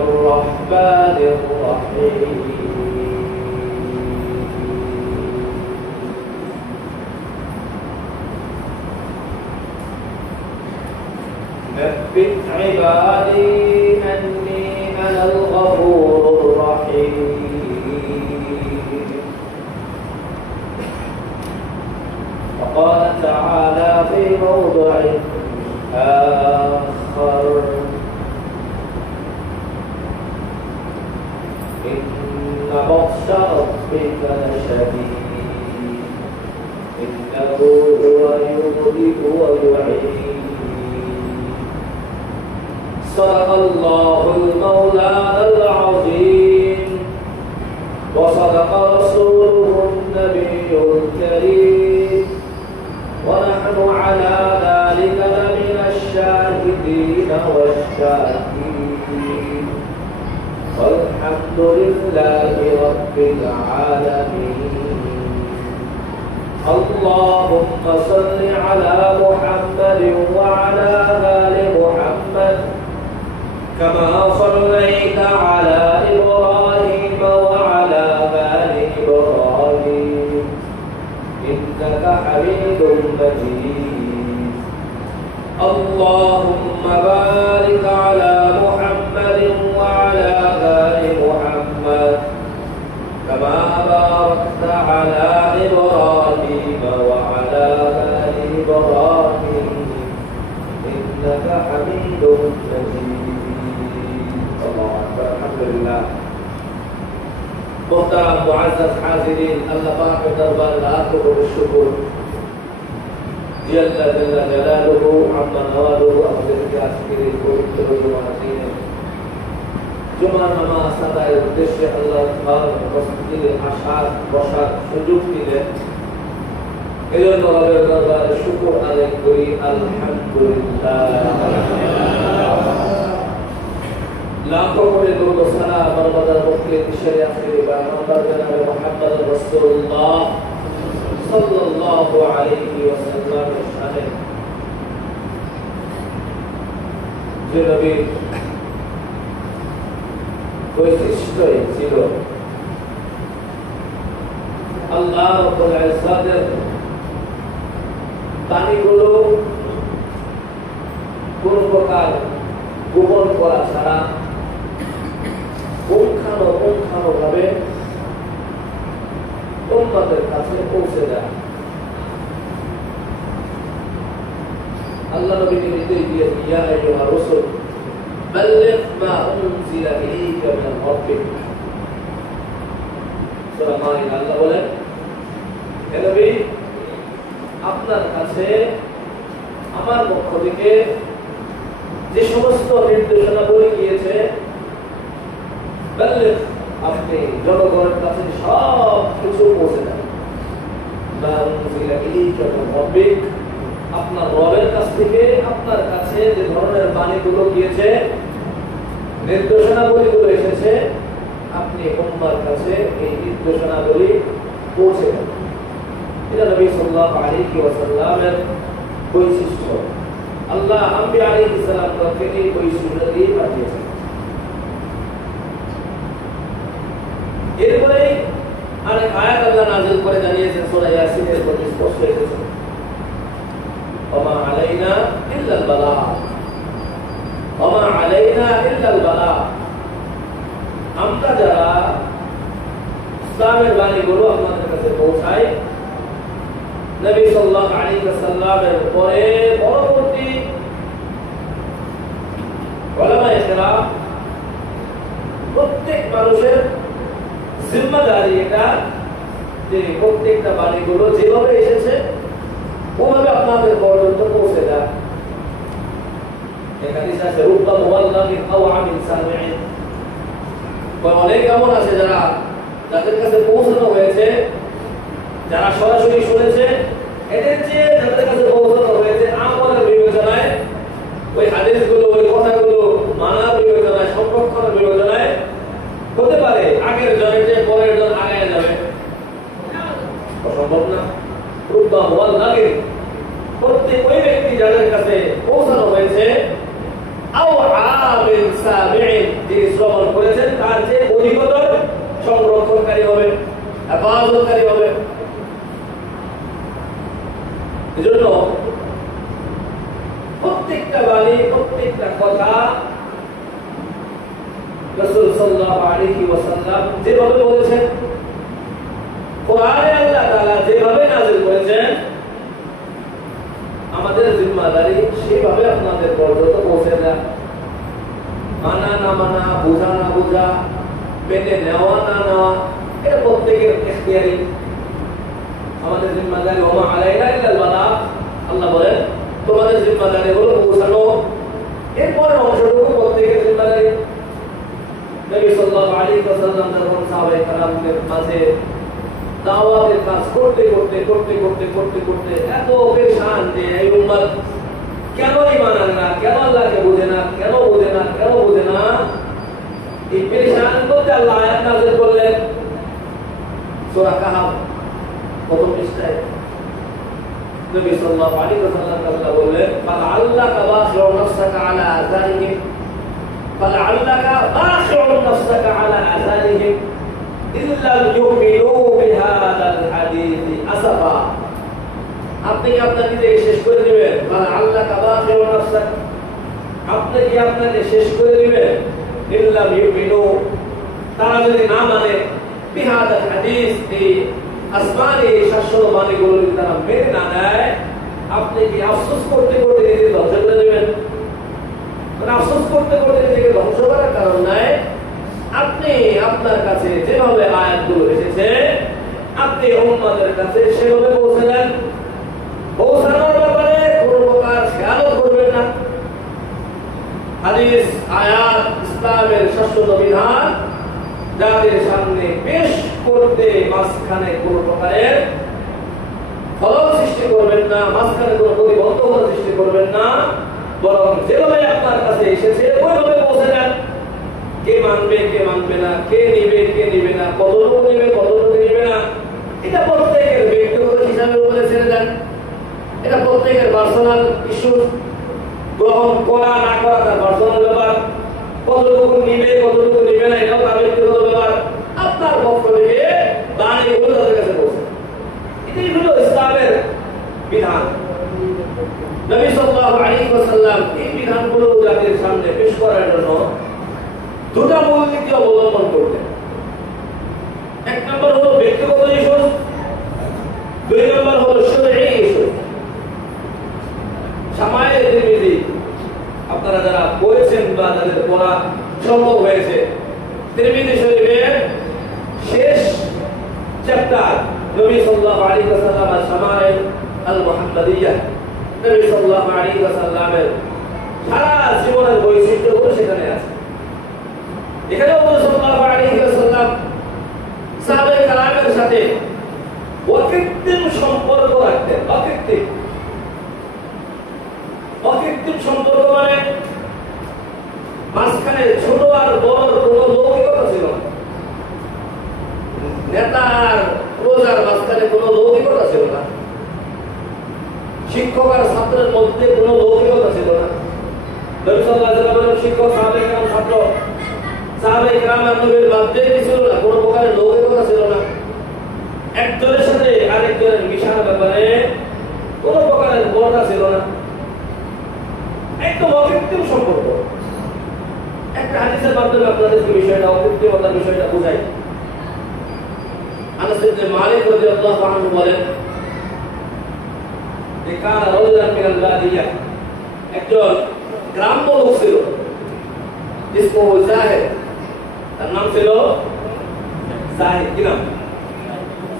الرحمن الرحيم نبئ عبادي أني أنا الغفور الرحيم وقال تعالى في موضع آخر إن بطش ربك لشديد إنه هو يبدئ ويعيد صدق الله المولانا العظيم وصدق رسوله النبي الكريم ونحن على ذلك لمن الشاهدين والشاكرين والحمد لله رب العالمين اللهم صل على محمد وعلى آل محمد كما صليت على إبراهيم وعلى آل إبراهيم إنك حميد مجيد اللهم بارك على محمد وعلى آل محمد كما باركت على إبراهيم وعلى آل إبراهيم إنك حميد مجيد الله أكبر الحمد لله محترم معزز حاضرين الله पाक के दरबार लाखों शुक्र जल्ल जलालुहु अम्मा नवालुहु আমাদেরকে আজকের এই পবিত্র জুমার দিনে জুমার নামাজ আদায়ের উদ্দেশ্যে আল্লাহ তাআলা উপস্থিতির আশার বসার সুযোগ দিলেন এজন্য রবের দরবারে শুকর আদায় করি আলহামদুলিল্লাহ लाखों कोटी लोग सना बरबदर मुक्ति शरीयत के पैगंबर जनाब मुहम्मद रसूलुल्लाह सल्लल्लाहु अलैहि वसल्लम शाने जो नबी বৈশিষ্ট্য ছিল আল্লাহ রাব্বুল ইজ্জাতের বাণীগুলো কোন প্রকার গোপন করা ছাড়া পুঙ্খানুপুঙ্খানুভাবে উম্মতের কাছে পৌঁছে দেয় আল্লাহ নবীকে নির্দেশ দিয়েছেন ইয়া আইয়ুহা রাসূল বাল্লিগ মা উনজিলা ইলাইকা মিন রাব্বিক সূরা মাইদা আল্লাহ বলেন হে নবী আপনার কাছে আমার পক্ষ থেকে যে সমস্ত নির্দেশনা বলে গিয়েছে আপনি জনগণের কাছে সব কিছু পৌঁছে দেন আপনার রবের কাছ থেকে আপনার কাছে যে ধরনের বাণীগুলো গিয়েছে নির্দেশনাবলীগুলো এসেছে আপনি উম্মার কাছে এই নির্দেশনাবলী পৌঁছে দেন এটা নবী সাল্লাল্লাহু আলাইহি ওয়াসাল্লামের বৈশিষ্ট্য আল্লাহ আম্বিয়া আলাইহিস সালামকে এই বৈশিষ্ট্য দিয়ে পাঠিয়েছেন এরপরে আরেক আয়াত আল্লাহ নাযিল করে জানিয়েছেন সূরা ইয়াসিনের মধ্যে স্পষ্ট এসেছে ওমা আলাইনা ইল্লাল বালাগ ওমা আলাইনা ইল্লাল বালাগ আমরা যারা ইসলামের বাণীগুলো আপনাদের কাছে পৌঁছাই নবী সাল্লাল্লাহু আলাইহি ওয়াসাল্লামের পরে পরবর্তী উলামায়ে কেরাম প্রত্যেক মানুষের জিম্মাদারি এটা যে প্রত্যেকটা বাণীগুলো যেভাবে এসেছে ওভাবে আপনাদের পর্যন্ত পৌঁছে দেয় এখানে আছে রূপা মুওয়াল্লামিন আও আমিন সামিঈন অনেক এমন আছে যাদের কাছে পৌঁছানো হয়েছে যারা সরাসরি শুনেছে এদের চেয়ে যাদের কাছে পৌঁছানো হয়েছে আমলের বিবেচনায় ওই হাদিসগুলো ওই কথাগুলো মানার বিবেচনায় সংরক্ষণের বিবেচনায় হতে পারে আগের জনের চেয়ে পরের জন আগে যাবে অসম্ভব না রূপা মুওয়াল্লামিন প্রত্যেক ওই ব্যক্তি যাদের কাছে পৌঁছানো হয়েছে আও আমিন সামিঈন যিনি শ্রবণ দরকারি হবে। এজন্য প্রত্যেকটা বাণী, প্রত্যেকটা কথা রাসূল সাল্লাল্লাহু আলাইহি ওয়াসাল্লাম যেভাবে বলেছেন, কোরআনে আল্লাহ তাআলা যেভাবে নাযিল করেছেন, আমাদের জিম্মাদারি সেভাবে আপনাদের পর্যন্ত পৌঁছে দেওয়া। মানা না মানা, বোঝা না বোঝা, মেনে নেওয়া না নেওয়া, এটা প্রত্যেকের ইখতিয়ারি। আমাদের জিম্মাদারি ওয়া মা আলাইনা ইল্লাল বালাগ। আল্লাহ বলেন তোমাদের জিম্মাদারি হলো পৌঁছানো, এরপরে অংশটুকু প্রত্যেকের জিম্মাদারি। নবী সাল্লাল্লাহু আলাইহি ওয়াসাল্লাম যখন সাহাবায়ে কেরামদের মাঝে দাওয়াতের কাজ করতে করতে করতে করতে করতে করতে এত পেরেশান যে এই উম্মত কেন ঈমান আনে না, কেন আল্লাহকে বোঝে না, কেন বোঝে না, কেন বোঝে না, এই পেরেশান করতে আল্লাহ আয়াত নাযিল করলেন সূরা কাহফ প্রথম পৃষ্ঠায়। নবী সাল্লাল্লাহু আলাইহি ওয়াসাল্লাম তাআলা বললেন ফালআল্লাকা বাখিউন নাফসাকা আলা আযারিহিম, ফালআল্লাকা বাখিউন নাফসাকা আলা আযারিহিম ইল্লা ইউমিনু বিহাদাল হাদীসি আসাফা। আপনি কি আপনাকে শেষ করে দিবেন? ফালআল্লাকা বাখিউন নাফসাকা, আপনি কি আপনাকে শেষ করে দিবেন? ইল্লা ইউমিনু, তারা যদি না মানে বিহাদাল হাদীস, এই আসমানি শাশ্বত বাণীগুলো যদি তারা মেনে না নেয়, আপনি কি আফসোস করতে করতে নিজেকে ধ্বংস করে দেবেন? মানে আফসোস করতে করতে নিজেকে ধ্বংস করার কারণ নাই। আপনি আপনার কাছে যেভাবে আয়াতগুলো এসেছে আপনি উম্মতের কাছে সেভাবে পৌঁছে দেন। পৌঁছানোর ব্যাপারে কোনো প্রকার খেয়ালও করবেন না। হাদিস, আয়াত, ইসলামের শাশ্বত বিধান যাদের সামনে পেশ করতে মাঝখানে কোনো প্রকারের ফলক সৃষ্টি করবেন না, মাঝখানে কোনো প্রতিবন্ধকতা সৃষ্টি করবেন না, বরং যেভাবে আপনার কাছে এসেছে ওইভাবে পৌঁছে দেন। কে মানবে কে মানবে না, কে নিবে কে নিবে না, কতটুকু নিবে কতটুকু নিবে না, এটা প্রত্যেকের ব্যক্তিগত হিসাবের উপরে ছেড়ে দেন। এটা প্রত্যেকের পার্সোনাল ইস্যু। গ্রহণ করা না করা তার পার্সোনাল ব্যাপার। কতটুকু নিবে কতটুকু নিবে না এটাও তার ব্যক্তিগত ব্যাপার। আপনার পক্ষ থেকে বাণীগুলো তাদের কাছে পৌঁছে, এটাই হলো ইসলামের বিধান। নবী সাল্লাল্লাহু আলাইহি ওয়াসাল্লাম এই বিধানগুলো জাতির সামনে পেশ করার জন্য দুটো মূলনীতি অবলম্বন করতেন। এক নম্বর হলো ব্যক্তিগত ইস্যু, দুই নম্বর হলো শরঈ ইস্যু। শামাইল তিরমিজি আপনারা যারা পড়েছেন বা যাদের পড়া সম্ভব হয়েছে, তিরমিজি শরীফের শেষ চ্যাপ্টার নবী সাল্লাল্লাহু আলাইহি ওয়াসাল্লাম শামাইল আল মুহাম্মাদিয়াহ, নবী সাল্লাল্লাহু আলাইহি ওয়াসাল্লামের সারা জীবনের বৈশিষ্ট্যগুলো সেখানে আছে। এখানে নবী সাল্লাল্লাহু আলাইহি ওয়াসাল্লাম সাহাবায়ে কেরামের সাথে অকৃত্রিম সম্পর্ক রাখতেন। অকৃত্রিম সম্পর্ক মানে মাঝখানে ছোট আর বড় কোনো লৌকিকতা ছিল না। নেতা আর প্রজার মাঝখানে কোনো লৌকিকতা ছিল না। শিক্ষক আর ছাত্রের মধ্যে কোনো লৌকিকতা ছিল না। নবী সাল্লাল্লাহু আলাইহি ওয়াসাল্লাম শিক্ষক, সাহাবায়ে কেরাম ছাত্র, সাহাবায়ে কেরাম আর নবীর মধ্যে কি ছিল না? কোনো প্রকারের লৌকিকতা ছিল না। একজনের সাথে আরেকজনের মিশার ব্যাপারে কোনো প্রকারের পর্দা ছিল না। একদম অকৃত্রিম সম্পর্ক। একটা হাদিসের মাধ্যমে আপনাদেরকে বিষয়টা, অকৃত্রিমতার বিষয়টা বোঝাই। আনাস ইবনে মালিক রাদিয়াল্লাহু আনহু বলেন যে কানা রাজুলান মিনাল বাদিয়াহ, একজন গ্রাম্য লোক ছিল, ইসমুহু যাহিদ, তার নাম ছিল যাহিদ। কি নাম?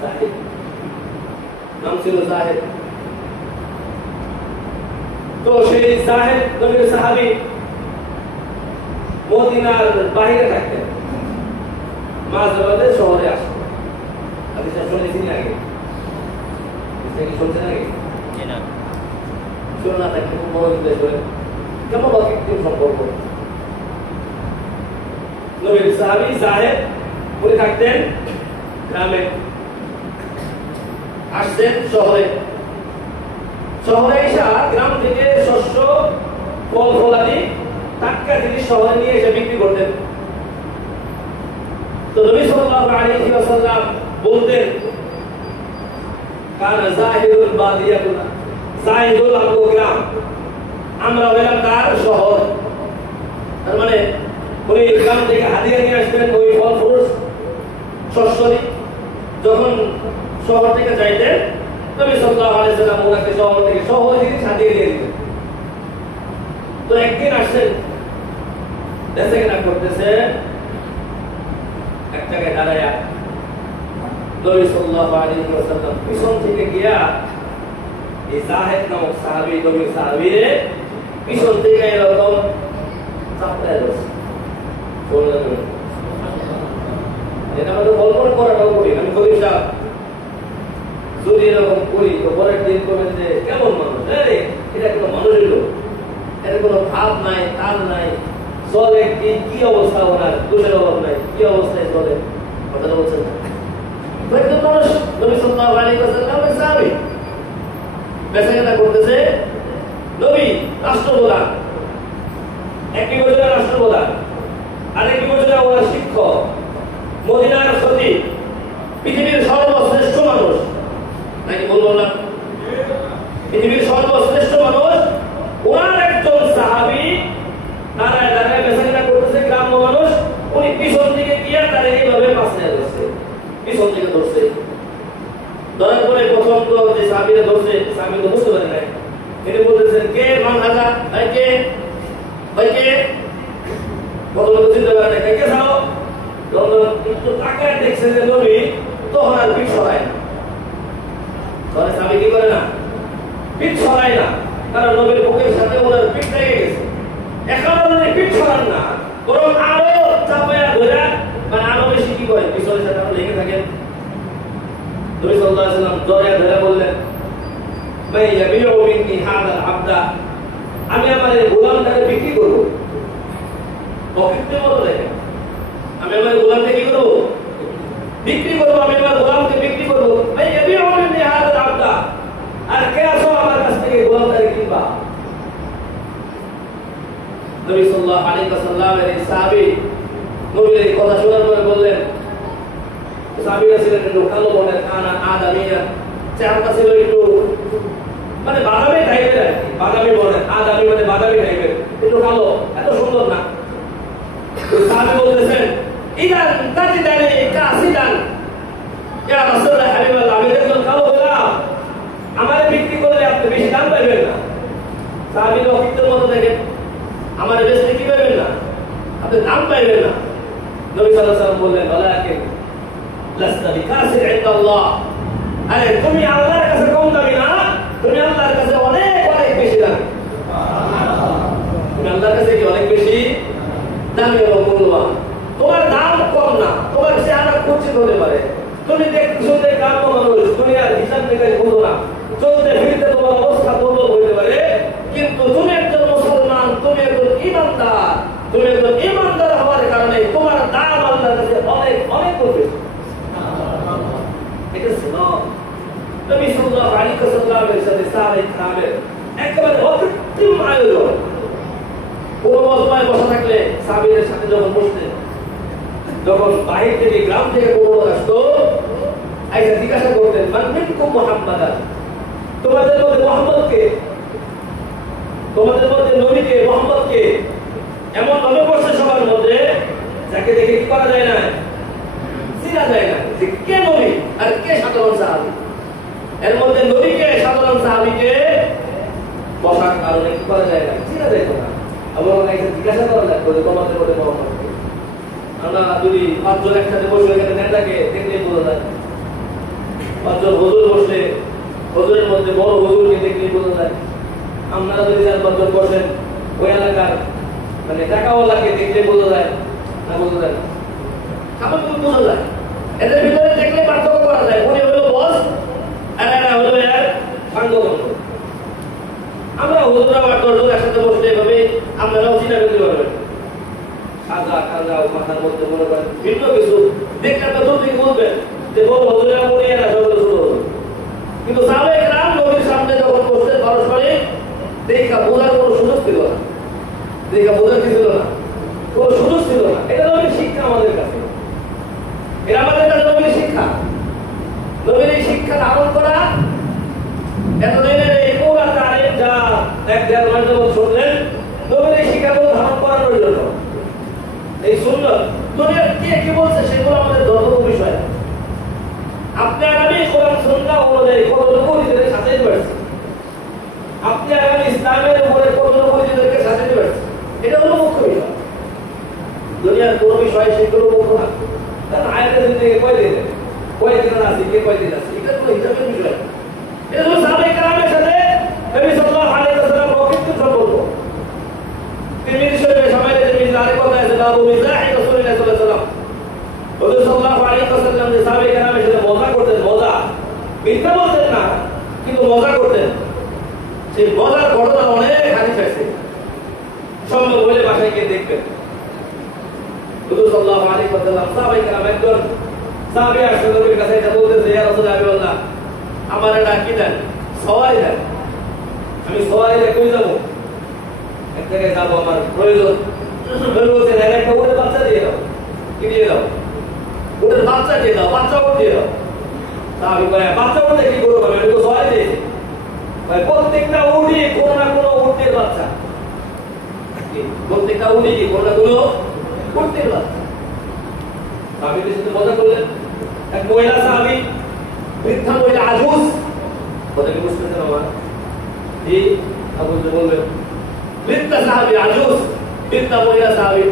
যাহিদ, নাম ছিল যাহিদ। তো সেই যাহিদ নবীর সাহাবী মদিনার বাইরে থাকতেন, মাঝে মাঝে শহরে আসতেন। হাদিসটা শুনেছেন আগে? শুনছেন আগে? না, শুনে না থাকলে মনোযোগ দিয়ে শুনেন। কেমন অকৃত্রিম সম্পর্ক। নবীর সাহাবী যাহিদ উনি থাকতেন গ্রামে, আসতেন শহরে। শহরে এসে গ্রাম থেকে শস্য, ফল ফলাদি, টাটকা জিনিস শহরে নিয়ে এসে বিক্রি করতেন। তো নবী সাল্লাল্লাহু আলাইহি ওয়াসাল্লাম বলতেন কারণ জাহিদুল বাদিয়াতুনা, জাহিদুল আমগো গ্রাম, আমরা হইলাম তার শহর। তার মানে ওই গ্রাম থেকে হাদিয়া নিয়ে আসবেন ওই ফল ফ্রুট শস্য। যখন শহর থেকে যাইতেন নবী সাল্লাল্লাহু আলাইহি ওয়াসাল্লাম ওনাকে শহর থেকে জিনিস হাদিয়া দিয়ে দিতেন। তো একদিন আসছেন, দেশে কেনা করতেছে, এক জায়গায় দাঁড়ায়া নবী সাল্লাল্লাহু আলাইহি ওয়াসাল্লাম পিছন থেকে গিয়া এই জাহেদ নামক সাহাবী, নবীর সাহাবী পিছন থেকে এরকম চাপড়ায় বসে। এটা আমাদের কল্পনা করাটাও করি। আমি করি সাহেব যদি এরকম করি তো পরের দিন করবেন যে কেমন মানুষ, এটা কোনো মানুষের লোক, এর কোনো ভাব নাই, তাল নাই, চলে কি অবস্থা, ওনার দোষের অভাব নাই, কি অবস্থায় চলে, কথাটা বলছেন না। একজন মানুষ নবী সাল্লাল্লাহু আলাইহি ওয়াসাল্লামের সাহাবী বেচাকেনা করতেছে, নবী রাষ্ট্রপ্রধান, একটি বছরে রাষ্ট্রপ্রধান, আরেকটি বছরে ওনার শিক্ষক, মদিনার খতিব, পৃথিবীর সর্বশ্রেষ্ঠ মানুষ, নাকি বলবো না পৃথিবীর সর্বশ্রেষ্ঠ মানুষ, ওনার একজন সাহাবী দাঁড়ায় দাঁড়ায় বেচাকেনা করতেছে, গ্রাম্য মানুষ, উনি পিছন দিকে গিয়ে তার এইভাবে পাশে ধরছে, পিছন থেকে ধরছে। ধরার পরে প্রথম তো যে সাহাবীরা ধরছে, সাহাবী তো বুঝতে পারে নাই, তিনি বলতেছেন কে মান হাজা, ভাই কে, ভাই কে, প্রথম তো চিন্তা করে নাই, কে যাও, যখন একটু তাকায় দেখছে যে নবী, তখন আর পিঠ সরায় না। তখন সাহাবী কি করে না, পিঠ সরায় না, কারণ নবীর বুকের সাথে ওনার পিঠ লেগে গেছে। এখন উনি পিঠ সরান না, বরং আরো চাপায়া ধরে, মানে আরো বেশি কি করে পিছনের সাথে আরো লেগে থাকেন। নবী সাল্লাল্লাহু আলাইহি ওয়াসাল্লাম জড়িয়ে ধরে বললেন, ভাই ইয়াবিউ মিন্নি হাযাল আবদা, আমি আমার এই গোলামটাকে বিক্রি করব। পকেটে বলে দেখেন, আমি আমার গোলামকে কি করব, বিক্রি করব, আমি আমার গোলামকে বিক্রি করব। ভাই ইয়াবিউ মিন্নি হাযাল আবদা, আর কে আসো আমার কাছ থেকে গোলামটাকে কিনবা। নবী সাল্লাল্লাহু আলাইহি ওয়াসাল্লামের এই সাহাবী নবীর এই কথা শোনার পরে বললেন, সাহাবীরা ছিলেন একটু কালো বর্ণের, কানা আদামিয়া, চেহারাটা ছিল একটু মানে বাদামি টাইপের আর কি, বাদামি বর্ণের, আদামি মানে বাদামি টাইপের, একটু কালো, এত সুন্দর না। সাহাবী বলতেছেন, ইদান তাজিদানি কাসিদান ইয়া রাসূলুল্লাহ হাবিবাল্লাহ, আমি একজন কালো গোলাম, আমারে বিক্রি করলে আপনি বেশি দাম পাবেন না। সাহাবী অকিতের মতো দেখেন, আমারে বেশি কি পাবেন না, আপনি দাম পাবেন না। নবী সাল্লাল্লাহু আলাইহি ওয়াসাল্লাম বললেন, ওয়ালাকিন লাস্তা বিকাসির ইনদাল্লাহ, আরে তুমি আল্লাহর কাছে কম দামি না, তুমি আল্লাহর কাছে অনেক অনেক বেশি দামি। তুমি আল্লাহর কাছে কি অনেক বেশি দামি এবং মূল্যবান। তোমার দাম কম না, তোমার চেহারা কুৎসিত হতে পারে, তুমি দেখতে শুনতে গ্রাম্য মানুষ, দুনিয়ার হিসাব নিকাশ বুঝো না, চলতে ফিরতে তোমার অবস্থা দুর্বল হতে পারে, কিন্তু তুমি একজন মুসলমান, তুমি একজন ঈমানদার, তুমি একজন ঈমানদার হওয়ার কারণে তোমার দাম আল্লাহর কাছে অনেক অনেক বেশি। এটা ছিল নবী সাল্লাল্লাহু আলাইহি ওয়াসাল্লামের সাথে সাহাবায়ে কিরামের একেবারে অকৃত্রিম আয়োজন। কোন মজমায় বসা থাকলে সাহাবীদের সাথে যখন বসতেন, যখন বাহির থেকে গ্রাম থেকে কোনো লোক আসতো, আইসা জিজ্ঞাসা করতেন, মান মিনকুম মুহাম্মাদান, তোমাদের মধ্যে মুহাম্মদ কে, তোমাদের মধ্যে নবী কে, মুহাম্মদ কে। এমন ভাবে বসে সবার মধ্যে যাকে দেখে কি করা যায় না, চিনা যায় না যে কে নবী আর কে সাধারণ সাহাবী। এর মধ্যে নবীকে সাধারণ সাহাবীকে বসার কারণে কি করা যায় না, চিনা যায় না। আবার অনেকে জিজ্ঞাসা করা যায় তোমাদের মধ্যে মুহাম্মদ কে। আমরা যদি পাঁচজন একসাথে বসে এখানে নেতাকে দেখলেই বোঝা যায়, পাঁচজন হুজুর বসলে হুজুরের মধ্যে বড় হুজুরকে দেখলেই বোঝা যায়। আপনারা যদি 4-5 জন বসেন, ওই এলাকার মানে টাকাওয়ালাকে দেখলে বোঝা যায় না, বোঝা যায় না, খাবার বোঝা যায়। এদের ভিতরে দেখলে পার্থক্য করা যায়, উনি হলো বস আর এরা হলো এর সাঙ্গবন্ধ। আমরা হুজুরা বা 10 জন একসাথে বসলে এভাবে আপনারাও চিনা করতে পারবেন। সাজা কাজা মাথার মধ্যে মনে করেন ভিন্ন কিছু দেখলে একটা দূর থেকে বলবেন যে বড় হুজুরা মনে এরা সবাই ছোট হুজুর, কিন্তু সাহাবায়ে কেরাম নবীর সামনে যখন বসতে পারস্পরিক দেখা বোঝার কোনো সুযোগ ছিল না, দেখা বোঝার কি ছিল না, কোনো সুযোগ ছিল না। এটা নবীর শিক্ষা আমাদের কাছে, এটা আমাদের কাছে নবীর শিক্ষা। নবীর এই শিক্ষা ধারণ করা এই সুন্নাত দুনিয়ার কে কি বলছে সেগুলো আমাদের ধর্ম বিষয়। আপনি আর আমি কোরআন সুন্নাহ অনুযায়ী কতটুকু নিজেদের সাথে পারছি, আপনি আর আমি ইসলামের উপরে কতটুকু নিজেদেরকে সাথে পারছি, এটা হলো মুখ্য বিষয়। দুনিয়ার কোন বিষয় সেগুলো মুখ্য না। কারণ আয়াতের জিন্দেগি কয়দিন আছে, কে কয়দিন আছে, এটা কোনো হিসাবের বিষয়। এটা হলো সাহাবায়ে কেরামের সাথে নবী সাল্লাল্লাহু আলাইহি ওয়াসাল্লাম প্রকৃত সম্পর্ক। তিরমিজি শরীফে সামাইলে তিরমিজি আরেক কথা আছে, বাবু মিজাহি রাসূলুল্লাহ সাল্লাল্লাহু আলাইহি ওয়াসাল্লাম, হুজুর সাল্লাল্লাহু আলাইহি ওয়াসাল্লাম যে সাহাবায়ে কেরামের সাথে মজা করতেন, মজা মিথ্যা বলতেন না কিন্তু মজা করতেন, সেই মজার ঘটনা অনেক হাদিস আছে, সম্ভব হলে বাসায় গিয়ে দেখবেন। হুজুর সাল্লাল্লাহু আলাইহি ওয়াসাল্লাম সাহাবায়ে কেরাম একজন সাহাবী আসলে নবীর কাছে এটা বলতেছে, ইয়া রাসূলুল্লাহ আমার এটা কি দেন, সওয়ারি দেন, আমি সওয়ারিতে কই যাবো, এক জায়গায় যাবো, আমার প্রয়োজন, বলতে একটা উটের বাচ্চা দিয়ে দাও, কি দিয়ে দাও, উটের বাচ্চা দিয়ে দাও, বাচ্চা উট দিয়ে দাও। সাহাবী কয় বাচ্চা উঠে কি করবো, আমি তো সওয়ারি দিয়েছি, প্রত্যেকটা উটই কোনো না কোনো উটের বাচ্চা, প্রত্যেকটা উটই কোনো না কোনো উটের বাচ্চা। সাহাবীদের সাথে মজা করলেন। এক মহিলা সাহাবী, বৃদ্ধা মহিলা, আজুজ, কথা কি বুঝতে পারছেন আমার? জি, আপনি বলবেন বৃদ্ধা সাহাবী, আজুজ, বৃদ্ধা মহিলা সাহাবী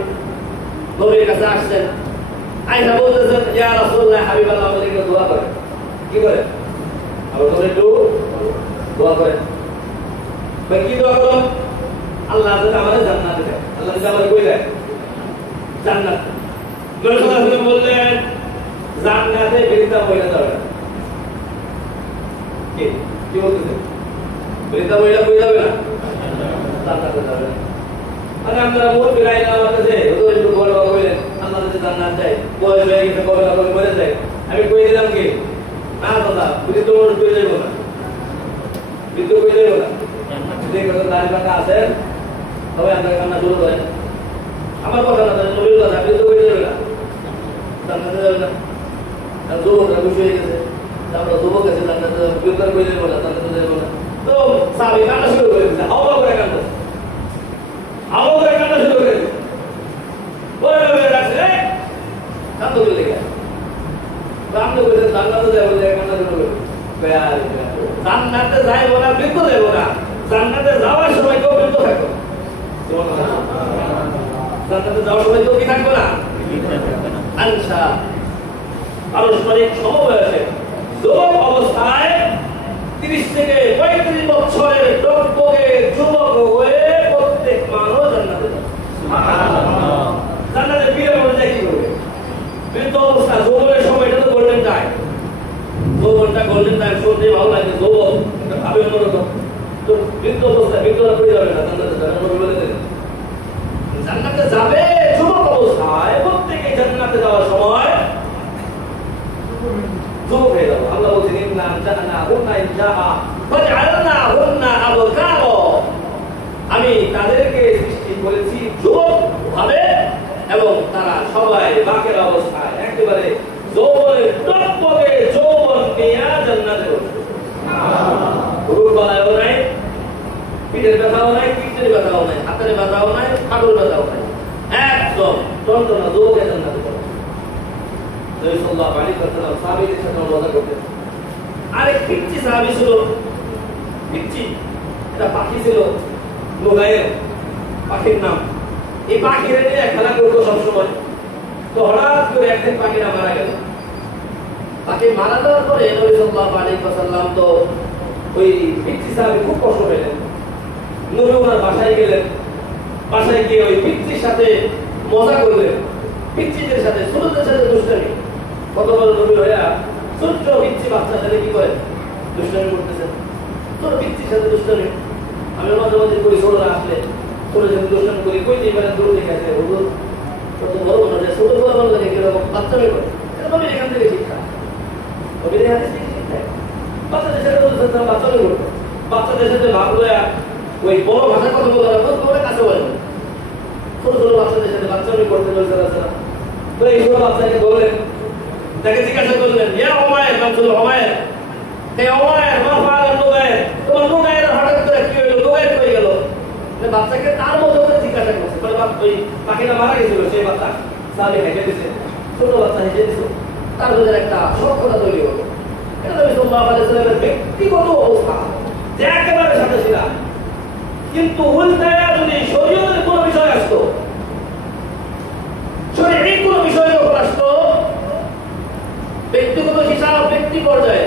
নবীর কাছে আসছেন, আয়েশা বলতেছেন, ইয়া রাসূলুল্লাহ হাবিবাল্লাহ, আমাদেরকে দোয়া করেন। কি করে? আবার নবী একটু দোয়া করেন। ভাই কি দোয়া করো? আল্লাহ যাতে আমাদের জান্নাতে দেয়, আল্লাহ যাতে আমাদের কই দেয়, জান্নাত। নবী সাল্লাল্লাহু আলাইহি ওয়াসাল্লাম বললেন, জান্নাতে বৃদ্ধা মহিলা যাবে না। কি বলতেছেন? বৃদ্ধা মহিলা কই যাবে না? জান্নাতে যাবে না। মানে আপনারা মোট বিলাই না আমার কাছে হুজুর একটু বড় বড় কইলেন, আল্লাহ যাতে জান্নাত দেয়, বয়স হয়ে গেছে, কবে না কবে মরে যায়, আমি কই দিলাম কি না দাদা, বৃদ্ধ মানুষ কই যাইব না, বৃদ্ধ কই যাইব না, যে কত দাড়ি পাকা আছে তবে আপনার কান্না শুরু করেন। আমার কথা না, নবীর কথা, বৃদ্ধ কই যাবে না, জান্নাতে যাবে না। আর যুবকরা খুশি হয়ে গেছে, আমরা যুবক আছে জান্নাতে যাবো, বৃদ্ধ কই যাইব না, জান্নাতে যাইব না। তো সাহাবী কান্না শুরু করে দিচ্ছে, হাওয়া করে কান্না, হাওয়া করে কান্না শুরু করে দিচ্ছে। বলে নবী ডাকছে, কান্দো বলে গেছে, কান্দো বলে জান্নাতে যাবো, কান্না শুরু করে জান্নাতে যাইব না, বৃদ্ধ যাইব না, জান্নাতে যাওয়ার সময় কেউ বৃদ্ধ থাকবে, জান্নাতে যাওয়ার সময় কেউ কি থাকবে না, আচ্ছা পারস্পরিক সমবয়সে যুবক অবস্থায় 30 থেকে 35 বছরের টকটকে যুবক হয়ে প্রত্যেক মানুষ জান্নাতে যাবে। সুবহানাল্লাহ। জান্নাতে বিয়ে হলে কি করবে? বৃদ্ধ অবস্থা, যৌবনের সময়, এটা তো গোল্ডেন টাইম, যৌবনটা গোল্ডেন টাইম, শুনতে ভালো লাগে, যৌবন এটা ভাবে অন্যরকম। তো বৃদ্ধ অবস্থা, বৃদ্ধরা করে যাবে না, জান্নাতে যাবে, নবী বলে দেন জান্নাতে যাবে যুবক অবস্থায়, প্রত্যেকে জান্নাতে যাওয়ার সময় যুবক হয়ে যাবো। আল্লাহ বলছেন, ইন্না জান্নাহুন্না ইনশাআ ফাজআলনাহুন্না আবকারা, আমি তাদেরকে সৃষ্টি করেছি যুবক ভাবে এবং তারা সবাই বাকের অবস্থায় একেবারে যৌবনের টকটকে যৌবন নিয়ে জান্নাতে যাবে। রূপ বালায়ও নাই, পিঠের ব্যথাও নাই, পিঠের ব্যথাও নাই, হাতের ব্যথাও নাই, হাঁটুর ব্যথাও নাই, একদম টনটনা যুবকে জান্নাতে যাবে। নবী সাল্লাল্লাহু আলাইহি ওয়াসাল্লাম সাহাবীদের সাথে মজা করতেন। আরেক পিচ্চি সাহাবী ছিল, পিচ্চি, এটা পাখি ছিল, নোগায়ের পাখির নাম। এই পাখিরা নিয়ে খেলা করতো সবসময়। তো হঠাৎ করে একদিন পাখিরা মারা গেল। পাখি মারা যাওয়ার পরে নবী সাল্লাল্লাহু আলাইহি ওয়াসাল্লাম তো ওই পিচ্চি সাহাবী খুব কষ্ট পেলেন। নবী ওনার বাসায় গেলেন, বাসায় গিয়ে ওই পিচ্চির সাথে মজা করলেন, পিচ্চিদের সাথে, ছোটদের সাথে দুষ্টামি। কত বড় নবী হইয়া ছোট্ট পিচ্চি বাচ্চার সাথে কি করে দুষ্টামি করতেছেন, ছোট পিচ্চির সাথে দুষ্টামি। আমি মাঝে মাঝে করি, ছোটরা আসলে ছোটের সাথে দুষ্টামি করি, কই যে এবারে দূর দেখে আসে, হুজুর কত বড় মানুষ, ছোট বড় মানুষ লাগে কিরকম বাচ্চামি করে, এটা নবীর এখান থেকে শিক্ষা, নবীর এখান থেকে শিক্ষা। বাচ্চাদের সাথে বাচ্চামি করতো, বাচ্চাদের সাথে ভাব লয়া ওই বড় ভাষার কথা বলে কাছে বলে, ছোট ছোট বাচ্চাদের সাথে বাচ্চামি করতে বলছে। তো এই ছোট বাচ্চাকে বললেন, তাকে জিজ্ঞাসা করলেন, ইয়া উমায়ের, নাম ছিল উমায়ের, হে উমায়ের, মা ফাআল নুগায়ের, তোমার নুগায়ের হঠাৎ করে কি হইলো, নুগায়ের কই গেল? বাচ্চাকে তার মতো করে জিজ্ঞাসা করছে, ওই পাখিটা মারা গেছিল সেই বাচ্চা। সাহাবী হেঁটে দিয়েছে, ছোট বাচ্চা হেঁটে দিয়েছে, তার মধ্যে একটা সক্ষতা তৈরি হলো। এটা নবী সাল্লাল্লাহু আলাইহি ওয়াসাল্লামের ব্যক্তিগত অবস্থা যে একেবারে সাথে ছিল। কিন্তু উল্টায় যদি শরীয়তের কোনো বিষয় আসতো, শরীরের কোনো বিষয় যখন আসতো, ব্যক্তিগত হিসাব ব্যক্তি পর্যায়ে,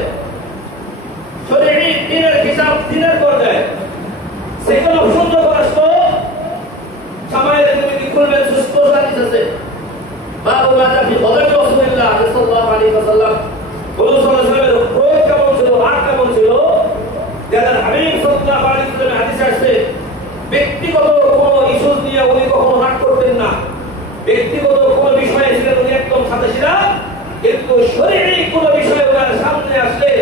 শরীরের দিনের হিসাব দিনের পর্যায়ে, সেখানে সুন্দর করে আসতো। সামায়ের তুমি খুলবেন, সুস্থ হাদিস আছে, বাবু রাজা ফি কদর রাসূলুল্লাহ সাল্লাল্লাহু আলাইহি ওয়াসাল্লাম, রাসূল সাল্লাল্লাহু আলাইহি ওয়াসাল্লামের প্রয়োগ কেমন ছিল, রাগ কেমন ছিল। যাদের হাবিব সাল্লাল্লাহু আলাইহি ওয়াসাল্লামের হাদিসে আসছে ব্যক্তিগত কোনো ইস্যু নিয়ে উনি কখনো রাগ করতেন না, ব্যক্তিগত কোনো বিষয়ে ছিলেন উনি একদম সাথে ছিলেন। কিন্তু শরীরিক কোনো বিষয় ওনার সামনে আসলে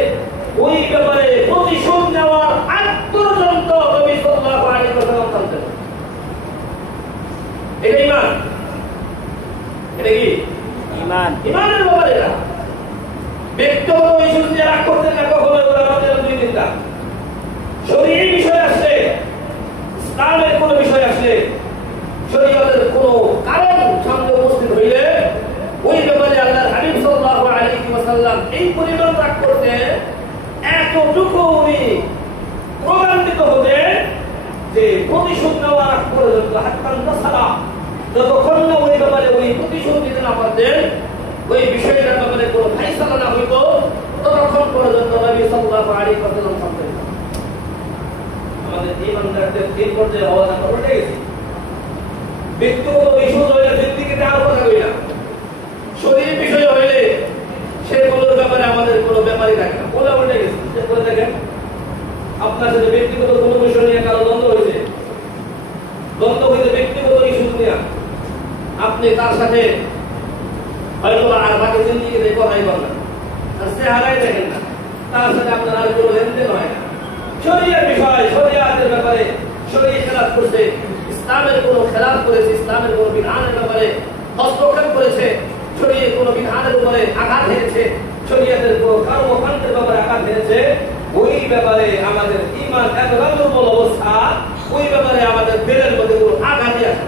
ওই ব্যাপারে প্রতিশোধ নেওয়ার আগ পর্যন্ত নবী সাল্লাল্লাহু আলাইহি ওয়াসাল্লাম থামতেন। এটা ঈমান, এটা কি ঈমান? ঈমানের ব্যাপারে এটা ব্যক্তিগত ইস্যু নিয়ে রাগ করতেন না কখনো, ওরা আমাদের দুই চিন্তা। শরীরিক বিষয় আসলে, ইসলামের কোনো বিষয় আসলে, শরীয়তের কোনো কারণ সামনে উপস্থিত হইলে ওই ব্যাপারে আল্লাহর হাবিব সাল্লাল্লাহু আলাইহি ওয়াসাল্লাম এই পরিমাণ রাগ করতে, এতটুকু উনি প্রগান্বিত হতেন যে প্রতিশোধ নেওয়ার আগ পর্যন্ত হাত্তান তাসালা, যতক্ষণ না ওই ব্যাপারে উনি প্রতিশোধ নিতে না পারতেন, ওই বিষয়টার ব্যাপারে কোনো ফায়সালা না হইত, ততক্ষণ পর্যন্ত নবী সাল্লাল্লাহু আলাইহি ওয়াসাল্লাম থামতেন না। আমাদের ঈমানদারদের তিন পর্যায়ে হওয়া আমরা উল্টে গেছি। ব্যক্তিগত ইস্যু হইলে জিন্দিগিতে আর কথা কই না, শরীর বিষয় হইলে সেগুলোর ব্যাপারে আমাদের কোনো ব্যাপারই থাকে না, ওরা উল্টে গেছে। বলে দেখেন, আপনার সাথে ব্যক্তিগত কোনো বিষয় নিয়ে কারো দ্বন্দ্ব হয়েছে, দ্বন্দ্ব হইতে ব্যক্তিগত ইস্যু নিয়ে আপনি তার সাথে হয়তো আর বাকি জিন্দিগিতে কথাই বলেন না, চেহারাই দেখেন না, তার সাথে আপনার আর কোনো লেনদেন হয় না। শরীয়তের বিষয়, শরীয়তের ব্যাপারে শরীয়ত খেলাফ করছে, ইসলামের কোনো খেলাফ করেছে, ইসলামের কোনো বিধানের ব্যাপারে হস্তক্ষেপ করেছে, শরীয়তের কোনো বিধানের উপরে আঘাত হেরেছে, শরীয়তের কোনো কর্মকাণ্ডের ব্যাপারে আঘাত হেরেছে, ওই ব্যাপারে আমাদের ঈমান এত দুর্বল অবস্থা, ওই ব্যাপারে আমাদের দিলের মধ্যে কোনো আঘাতই আসে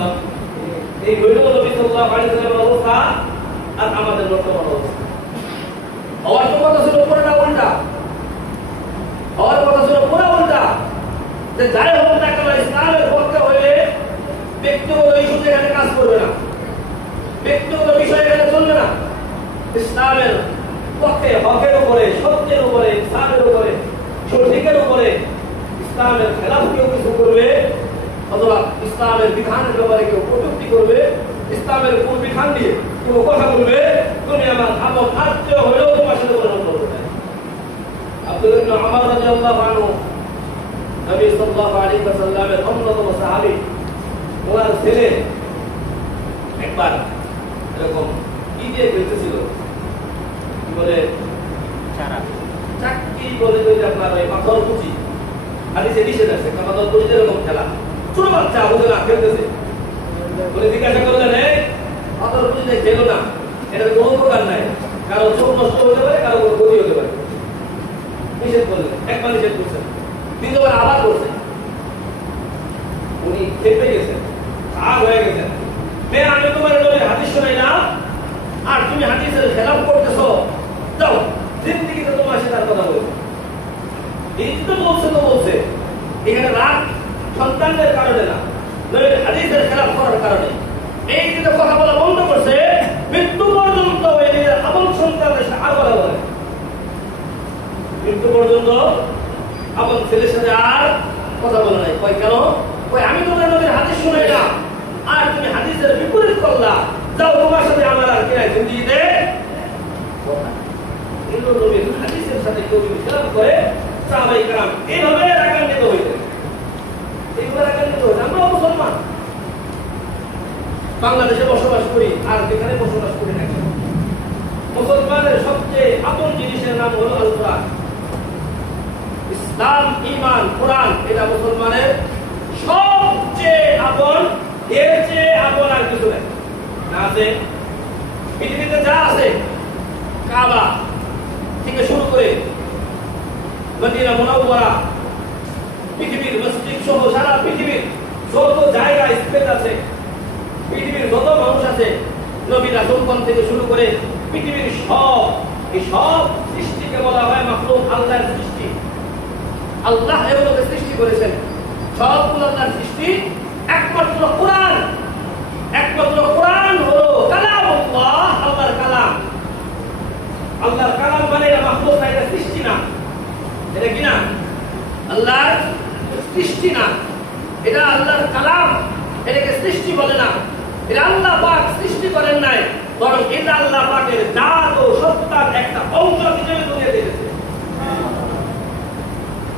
না। এই হইল নবী সাল্লাল্লাহু আলাইহি ওয়াসাল্লামের অবস্থা আর আমাদের বর্তমান অবস্থা। হওয়ার কথা ছিল পুরোটা উল্টা, হওয়ার কথা ছিল পুরো উল্টা, যে যাই হোক না কেন ইসলামের পক্ষে হইলে ব্যক্তিগত ইস্যুতে এখানে কাজ করবে না, ব্যক্তিগত বিষয় এখানে চলবে না। ইসলামের পক্ষে, হকের উপরে, সত্যের উপরে, ইসলামের উপরে, সঠিকের উপরে ইসলামের খেলাফ কেউ কিছু করবে, অথবা ইসলামের বিধানের ব্যাপারে কেউ কটূক্তি করবে, ইসলামের কোন বিধান দিয়ে কেউ কথা বলবে, তুমি আমার আপন আত্মীয় হলেও তোমার সাথে কোনো সম্পর্ক নেই। আব্দুল্লাহ ইবনে উমর রাদিয়াল্লাহু আনহু, নবী সাল্লাল্লাহু আলাইহি ওয়াসাল্লামের অন্যতম সাহাবী, ওনার ছেলে একবার এরকম কি দিয়ে খেলতেছিল, কি বলে চাকরি বলে, আপনার ওই পাথর কুচি, হাদিসে নিষেধ আছে পাথর কুচি এরকম খেলা, ছোট বাচ্চা ওদের খেলতেছে, বলে জিজ্ঞাসা করলেন, পাথর কুচিতে খেলো না, এটার কোনো উপকার নাই, কারো চোখ নষ্ট হতে পারে, কারো কোনো ক্ষতি হতে পারে। নিষেধ করলেন, একবার নিষেধ করছেন, দ্বিতীয়বার আবার করছেন, উনি খেপে গেছেন, রাগ হয়ে গেছেন, মেয়ে আমি তোমার নবীর হাদিস শোনাই না, আর তুমি হাদিসের খেলাফ করতেছো, যাও জিন্দিগিতে তোমার সাথে আর কথা বলছো। এই তো বলছে, তো বলছে, এখানে রাগ সন্তানদের কারণে না, নবীর হাদিসের খেলাফ করার কারণে। এই যে কথা বলা বন্ধ করছে, মৃত্যু পর্যন্ত ওই নিজের আপন সন্তানের সাথে আর কথা বলে, মৃত্যু পর্যন্ত আপন ছেলের সাথে আর কথা বলে নাই। কয় কেন? কয় আমি তোমার নবীর হাদিস শুনাই না, আর তুমি হাদিসের বিপরীত করলা, যাও তোমার সাথে আমার আর কিনা জিন্দিগিতে কথা। কিন্তু নবীর হাদিসের সাথে কেউ যদি খেলাফ করে, সাহাবায়ে কেরাম এইভাবে রাগান্বিত হইতেন, এইভাবে রাগান্বিত হইতেন। আমরা মুসলমান, বাংলাদেশে বসবাস করি আর যেখানে বসবাস করি না কেন, মুসলমানের সবচেয়ে আপন জিনিসের নাম হলো আল কোরআন। ইসলাম, ঈমান, কোরআন এটা মুসলমানের সবচেয়ে আপন, এর চেয়ে আপন আর কিছু নেই। না আছে পৃথিবীতে যা আছে, কাবা থেকে শুরু করে মদিনা মুনাওয়ারা, পৃথিবীর মসজিদ সহ সারা পৃথিবীর যত জায়গা স্পেস আছে, পৃথিবীর যত আছে, নবী রাসূলগণ থেকে শুরু করে পৃথিবীর এই সব সৃষ্টিকে বলা হয় মাখলুক, আল্লাহর সৃষ্টি। আল্লাহ এগুলোকে সৃষ্টি করেছেন, সবগুলো আল্লাহর সৃষ্টি। একমাত্র কোরআন হলো কালামুল্লাহ, আল্লাহর কালাম। আল্লাহর কালাম মানে এটা মাখলুক না, এটা সৃষ্টি না। এটা কি না? আল্লাহর সৃষ্টি না, এটা আল্লাহর কালাম। এটাকে সৃষ্টি বলে না, এটা আল্লাহ পাক সৃষ্টি করেন নাই, বরং এটা আল্লাহ পাকের জাত ও সত্তার একটা অংশ হিসেবে দুনিয়া দিয়েছে।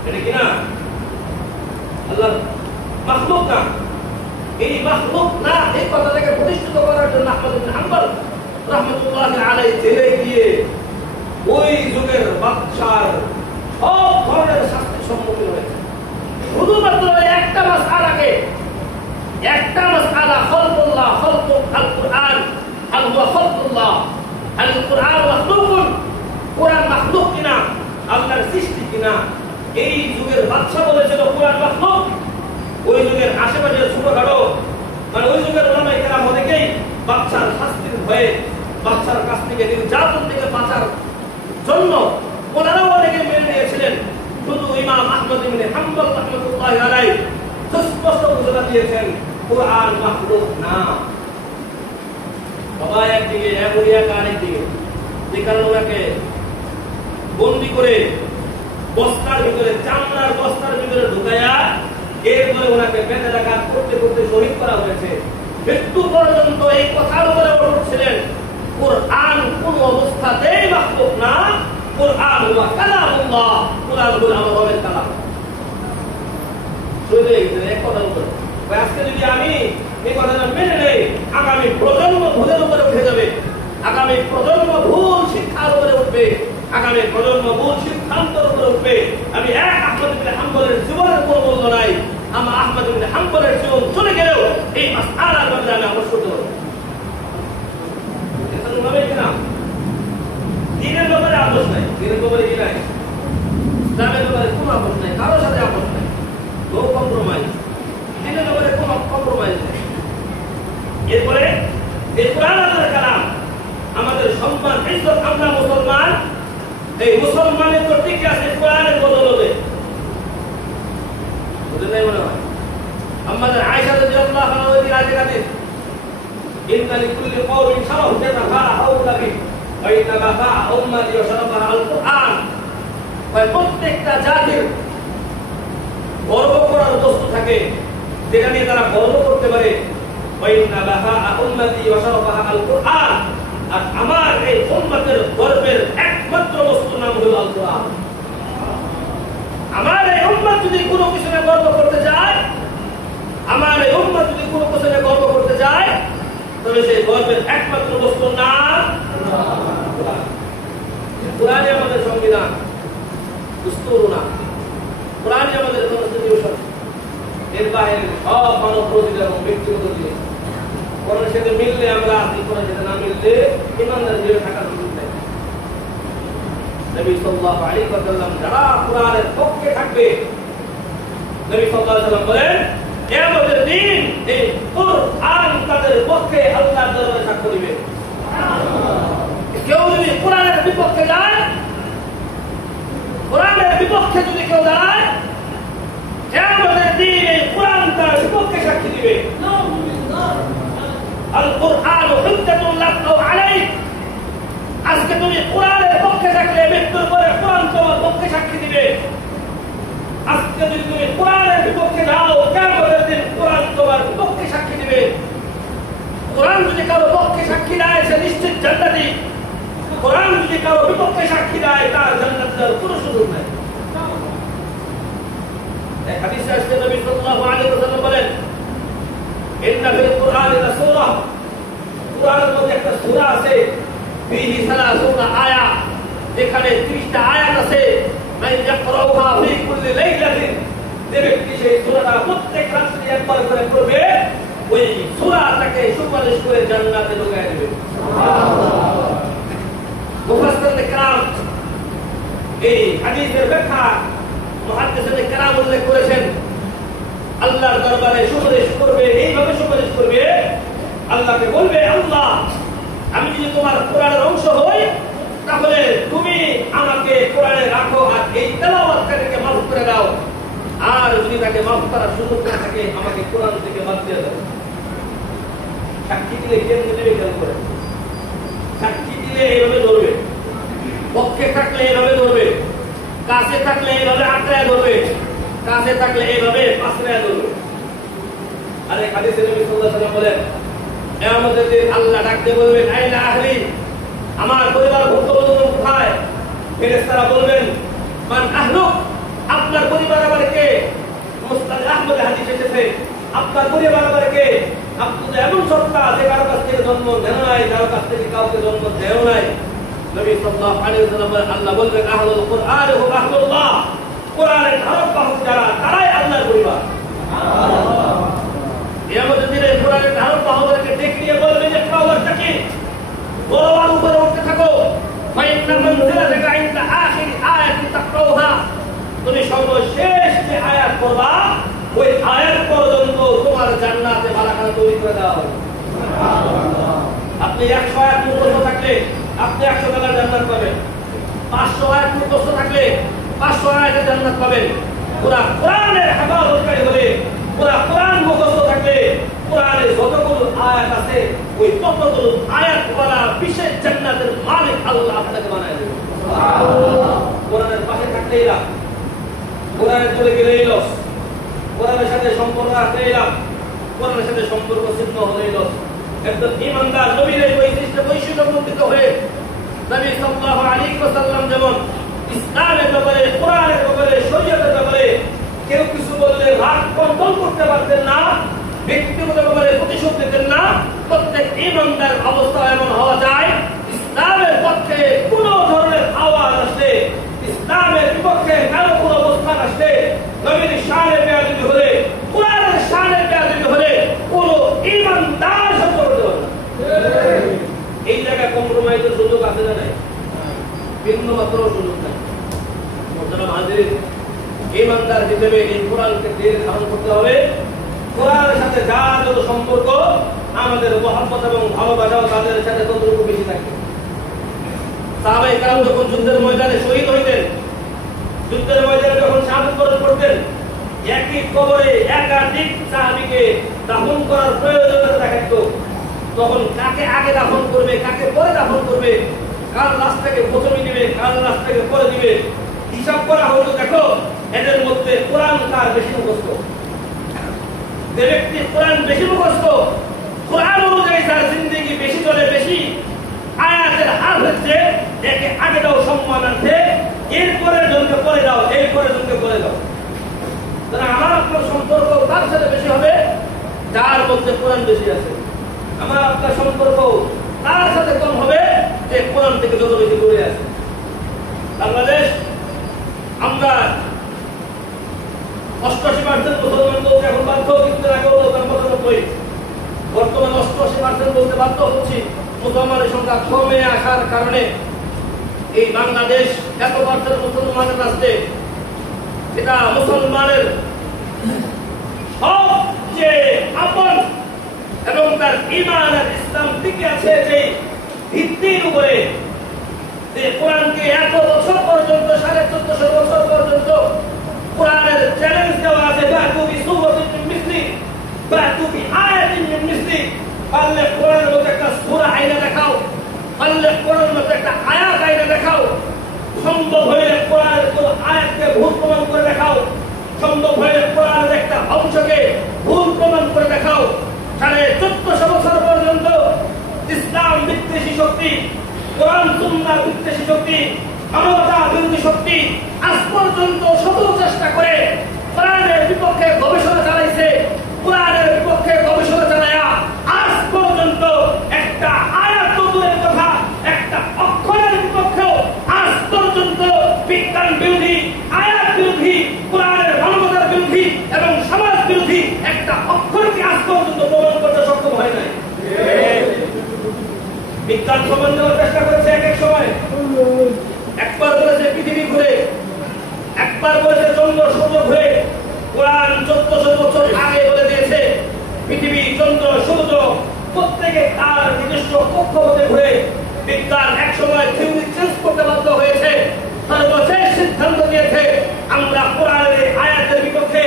এটা কি না? আল্লাহর মাখলুক না। এই মাখলুক না এই কথাটাকে প্রতিষ্ঠিত করার জন্য আহমদ ইবনে হাম্বল রাহমাতুল্লাহি আলাইহি জেলে গিয়ে ওই যুগের বাদশার সব ধরনের শাস্তির সম্মুখীন হয়েছে। শুধুমাত্র একটা মাসআলাকে, একটা মাসআলা, খালকুল্লাহ, খালকুল আল কুরআন, আল হুয়া খালকুল্লাহ, আল কুরআন মাখলুকুন, কুরআন মাখলুক কিনা, আল্লাহর সৃষ্টি কিনা, এই যুগের বাদশা বলেছিল কুরআন মাখলুক। ওই যুগের আশেপাশের ছোটখাটো মানে ওই যুগের ওলামায়ে কেরাম অনেকেই বাদশার শাস্তির ভয়ে, বাদশার কাছ থেকে নির্যাতন থেকে বাঁচার জন্য ওনারাও অনেকে মেনে নিয়েছিলেন। শুধু ইমাম আহমদ ইবনে হাম্বল রাহমাতুল্লাহি আলাইহি সুস্পষ্ট ঘোষণা দিয়েছেন কুরআন মাখলুক না। সবাই একদিকে, এমরিয়াকা আরেকদিকে, যে কারণে ওনাকে বন্দি করে বস্তার ভিতরে, চামড়ার বস্তার ভিতরে ঢুকাইয়া এরপরে ওনাকে বেঁধে রাখা করতে করতে শহীদ করা হয়েছে। মৃত্যু পর্যন্ত এই কথার উপরে উঠছিলেন কুরআন কোন অবস্থাতেই মাখলুক না, কুরআন হুয়া কালামুল্লাহ, কুরআন হলো আল্লাহর কালাম। শুনে এক কথা উপরে আজকে যদি আমি এই কথাটা মেনে নেই, আগামী প্রজন্ম ভুলের উপরে উঠে যাবে, আগামী প্রজন্ম ভুল শিক্ষার উপরে উঠবে, আগামী প্রজন্ম ভুল সিদ্ধান্তের উপরে উঠবে। আমি আহমদ ইবনে হাম্বলের জীবনের কোনো মূল্য নাই। আমার আহমদ ইবনে হাম্বলের জীবন চলে গেলেও এই মাসআলার ব্যাপারে আমি অবশ্যই দেব। এটা হবে কিনা? দিনের ব্যাপারে আপোষ নাই, দিনের ব্যাপারে কি নাই, ইসলামের ব্যাপারে কোনো আপোষ নাই, কারোর সাথে আপোষ নাই, নো কম্প্রোমাইজ। দিনের ব্যাপারে কোনো কম্প্রোমাইজ নেই। এরপরে এই কুরআন আল্লাহর কালাম, আমাদের সম্মান ইজ্জত, আমরা মুসলমান, এই মুসলমানের তো ঠিক আছে কোরআনের বদলে বুঝে নাই মনে হয়। আমাদের আয়েশা রাদিয়াল্লাহু আনহা রাজি হাদিস, ইন্না লিকুল্লি কওমিন শারাফ তাফা হাওলা বি ওয়া ইন্না বাফা উম্মতি ওয়া শারাফা আল কুরআন। প্রত্যেকটা জাতির গর্ব করার বস্তু থাকে, যেটা নিয়ে তারা গর্ব করতে পারে। ওয়া ইন্না বাফা উম্মতি ওয়া শারাফা আল কুরআন। আর আমার এই উম্মতের গর্বের একমাত্র বস্তুর নাম হলো আল কুরআন। আমার এই উম্মত যদি কোনো কিছু নিয়ে গর্ব করতে যায়, আমার এই উম্মত যদি কোনো কিছু নিয়ে গর্ব করতে যায়, তবে সেই গর্বের একমাত্র বস্তুর নাম কুরআন। কুরআনই আমাদের সংবিধান, দুস্তুর না। কুরআনই আমাদের কনস্টিটিউশন। এর বাইরে সব মানব প্রতিষ্ঠা এবং ব্যক্তিগত জিনিস। কোরআনের সাথে মিললে আমরা আছি, কোরআনের সাথে না মিললে ইমানদার হয়ে থাকার সুযোগ নেই। নবী সাল্লাল্লাহু আলাইহি ওয়াসাল্লাম যারা কুরআনের পক্ষে থাকবে, নবী সাল্লাল্লাহু আলাইহি ওয়াসাল্লাম বলেন কিয়ামতের দিন এই কুরআন তাদের পক্ষে আল্লাহর দরবারে সাক্ষ্য দিবে। কেউ যদি কুরআনের বিপক্ষে যায়, কুরআনের বিপক্ষে যদি কেউ দাঁড়ায়, কিয়ামতের দিন এই কুরআন তার বিপক্ষে সাক্ষী দিবে। আল কুরআন হুজ্জাতুল লাক আও আলাইক। আজকে তুমি কুরআনের পক্ষে থাকলে মৃত্যুর পরে কুরআন তোমার পক্ষে সাক্ষী দিবে। আজকে যদি তুমি কুরআনের বিপক্ষে যাও, কিয়ামতের দিন কুরআন তোমার পক্ষে সাক্ষী দিবে। কুরআন যদি কারো পক্ষে সাক্ষী দেয়, সে নিশ্চিত জান্নাতি। কুরআন যদি কারো বিপক্ষে সাক্ষী দেয়, তার জান্নাতের কোনো সুযোগ নাই। এক হাদিসে আসছে নবী সাল্লাল্লাহু আলাইহি ওয়াসাল্লাম বলেন, ইন্না ফিল কুরআনি লাসূরা, কুরআনের মধ্যে একটা সূরা আছে, ফিহি 30 আয়া, এখানে 30টা আয়াত আছে। মান ইয়াকরাউহা ফি কুল্লি লাইলাতিন, যে ব্যক্তি সেই সূরাটা প্রত্যেক রাতে একবার করে পড়বে, ওই সূরাটাকে সুপারিশ করে জান্নাতে ঢুকিয়ে দেবে। সুবহানাল্লাহ। মুফাসসিরিন کرام এই হাদিসের ব্যাখ্যা মুহাদ্দিসিন کرام উল্লেখ করেছেন, আল্লাহর দরবারে সুপারিশ করবে, এইভাবে সুপারিশ করবে আল্লাহকে বলবে, আল্লাহ আমি যদি তোমার কোরআনের অংশ হই তাহলে তুমি আমাকে কোরআনে রাখো আর এই তেলাওয়াতকারীকে মাফ করে দাও, আর যদি তাকে মাফ করার সুযোগ না থাকে আমাকে কোরআন থেকে বাদ দিয়ে দাও। সাক্ষী দিলে কেন্দ্র দেবে কেন করে? সাক্ষী দিলে এইভাবে ধরবে, পক্ষে থাকলে এইভাবে ধরবে, কাছে থাকলে এইভাবে আঁকড়ায় ধরবে, কাছে থাকলে এইভাবে পাশড়ায় ধরবে। আরে হাদিসে নবী সাল্লাল্লাহু আলাইহি ওয়াসাল্লাম বলেন, কিয়ামতের দিন আল্লাহ ডাকতে বলবেন, আইনা আহলি, আমার পরিবার ভুক্তভোগী কোথায়? ফেরেশতারা বলবেন, মান আহলুক, আপনার পরিবার আবার কে? মুসনাদ আহমদ হাদিস এসেছে, আপনার পরিবার আবার কে? আপনি তো এমন সত্তা যে কারো কাছ থেকে জন্ম দেন নাই, কারো কাছ থেকে কাউকে জন্ম দেও নাই। নবী সাল্লাল্লাহু আলাইহি ওয়াসাল্লাম আল্লাহ বলবেন, আহলুল কুরআন ও আহলুল্লাহ, কোরআনের ধারক বাহক যারা তারাই আল্লাহর পরিবার। সুবহানাল্লাহ। কিয়ামতের দিনে কোরআনের ধারক বাহকদেরকে ডেকে নিয়ে বলবে যে পাওয়ারটা কি? বড় উপরে উঠতে থাকো, ফাইন্না মানজিলাতাকা ইনদা আখির আয়াতি তাকরাউহা, তুমি সর্বশেষ যে আয়াত পড়বা ওই আয়াত পর্যন্ত তোমার জান্নাতে বারাকাত তৈরি করে দেওয়া হবে। সুবহানাল্লাহ। আপনি 100 আয়াত মুখস্থ থাকলে আপনি 100 টাকার জান্নাত পাবেন, 500 আয়াত মুখস্থ থাকলে 500 আয়াতের জান্নাত পাবেন। পুরা কোরআনের হেফাজতকারী হলে, পুরা কোরআন মুখস্থ থাকলে কোরআনের যতগুলো আয়াত আছে ওই ততগুলো আয়াতওয়ালা বিশেষ জান্নাতের মালিক আল্লাহ আপনাকে বানায় দেবেন। সুবহানাল্লাহ। কোরআনের পাশে থাকলেই লাভ, কোরআনের চলে গেলেই লস, কোরআনের সাথে সম্পর্ক রাখলেই লাভ, কোরআনের সাথে সম্পর্ক ছিন্ন হলেই লস। একজন ঈমানদার নবীর এই বৈশিষ্ট্যমণ্ডিত হয়ে নবী সাল্লাল্লাহু আলাইহি ওয়াসাল্লাম যেমন ইসলামের ব্যাপারে, কোরআনের ব্যাপারে, শরীয়তের ব্যাপারে কেউ কিছু বললে রাগ কন্ট্রোল করতে পারতেন না, ব্যক্তিগত ব্যাপারে প্রতিশোধ দিতেন না, প্রত্যেক ঈমানদার অবস্থা এমন হওয়া যায় ইসলামের পক্ষে কোনো ধরনের আওয়াজ আসলে, ইসলামের বিপক্ষে কারো কোনো অবস্থান আসলে, নবীর শানে বেয়াদবি হলে, কোরআনের শানে বেয়াদবি হলে কোনো ঈমানদার সহ্য করতে পারে না। এই জায়গায় কম্প্রোমাইজের সুযোগ আছে না নাই? ভিন্ন মাত্র সুযোগ নাই। মুহতারাম হাজিরিন, ঈমানদার হিসেবে এই কোরআনকে দিল ধারণ করতে হবে। কোরআনের সাথে যার যত সম্পর্ক, আমাদের মহব্বত এবং ভালোবাসা তাদের সাথে ততটুকু বেশি থাকে। সাহাবায়ে কেরাম যখন যুদ্ধের ময়দানে শহীদ হইতেন, যুদ্ধের ময়দানে যখন শাহাদাত বরণ করতেন, একই কবরে একাধিক সাহাবীকে দাফন করার প্রয়োজনীয়তা দেখা দিত। তখন কাকে আগে দাফন করবে, কাকে পরে দাফন করবে, কার লাশটাকে প্রথমে দিবে, কার লাশটাকে পরে দিবে, হিসাব করা হলো। দেখো এদের মধ্যে কোরআন কার বেশি মুখস্থ, যে ব্যক্তি কোরআন বেশি মুখস্থ, কোরআন অনুযায়ী তার জিন্দেগি বেশি চলে, বেশি আয়াতের হার হচ্ছে একে আগে দাও সম্মানার্থে, এরপরে জনকে পরে দাও, এরপরে জনকে পরে দাও। তাহলে আমার আপনার সম্পর্ক তার সাথে বেশি হবে যার মধ্যে কোরআন বেশি আছে, আমার আপনার সম্পর্ক তার সাথে কম হবে যে কোরআন থেকে যত বেশি দূরে আছে। বাংলাদেশ আমরা 88% মুসলমান বলতে এখন বাধ্য, কিন্তু আগে 95, বর্তমানে 88% বলতে বাধ্য হচ্ছি। মুসলমানের সংখ্যা কমে আসার কারণে এই বাংলাদেশ এত পার্সেন্ট মুসলমানের রাষ্ট্রে, এটা মুসলমানের সবচেয়ে আপন এবং তার ঈমান আর ইসলাম টিকে আছে যে ভিত্তির উপরে, যে কোরআনকে এত বছর পর্যন্ত, 1450 বছর পর্যন্ত কোরআনের চ্যালেঞ্জ দেওয়া আছে, বাতু বিসূরাতিন মিন মিসলি, বাতু বিআয়াতিন মিন মিসলি, পারলে কোরআনের মধ্যে একটা সূরা আইনা দেখাও, পারলে কোরআনের মধ্যে একটা আয়াত আইনা দেখাও, সম্ভব হলে কোরআনের কোন আয়াতকে ভুল প্রমাণ করে দেখাও, সম্ভব হলে কোরআনের একটা অংশকে ভুল প্রমাণ করে দেখাও। 1450 বছর পর্যন্ত ইসলাম বিদ্বেষী শক্তি, কোরআন সুন্নাহ বিদ্বেষী শক্তি, মানবতা বিরোধী শক্তি আজ পর্যন্ত শত চেষ্টা করে কোরআনের বিপক্ষে গবেষণা চালাইছে, কোরআনের বিপক্ষে গবেষণা চালায়া আজ পর্যন্ত একটা আয়াত দূরের কথা, একটা অক্ষরের বিপক্ষেও আজ পর্যন্ত বিজ্ঞান বিরোধী, আয়াত বিরোধী, কোরআনের মানবতার বিরোধী এবং সমাজ বিরোধী একটা অক্ষরকে আজ পর্যন্ত প্রমাণ করতে সক্ষম হয় নাই। বিজ্ঞান প্রমাণ দেওয়ার চেষ্টা করেছে এক এক সময়, একবার বলেছে পৃথিবী ঘুরে, একবার বলেছে চন্দ্র সূর্য ঘুরে। কোরআন 1400 বছর আগে বলে দিয়েছে পৃথিবী, চন্দ্র, সূর্য প্রত্যেকে তার নিজস্ব কক্ষপথে ঘুরে বিজ্ঞান একসময় থিওরি চেঞ্জ করতে বাধ্য হয়েছে, সর্বশেষ সিদ্ধান্ত নিয়েছে আমরা কোরআনের আয়াতের বিপক্ষে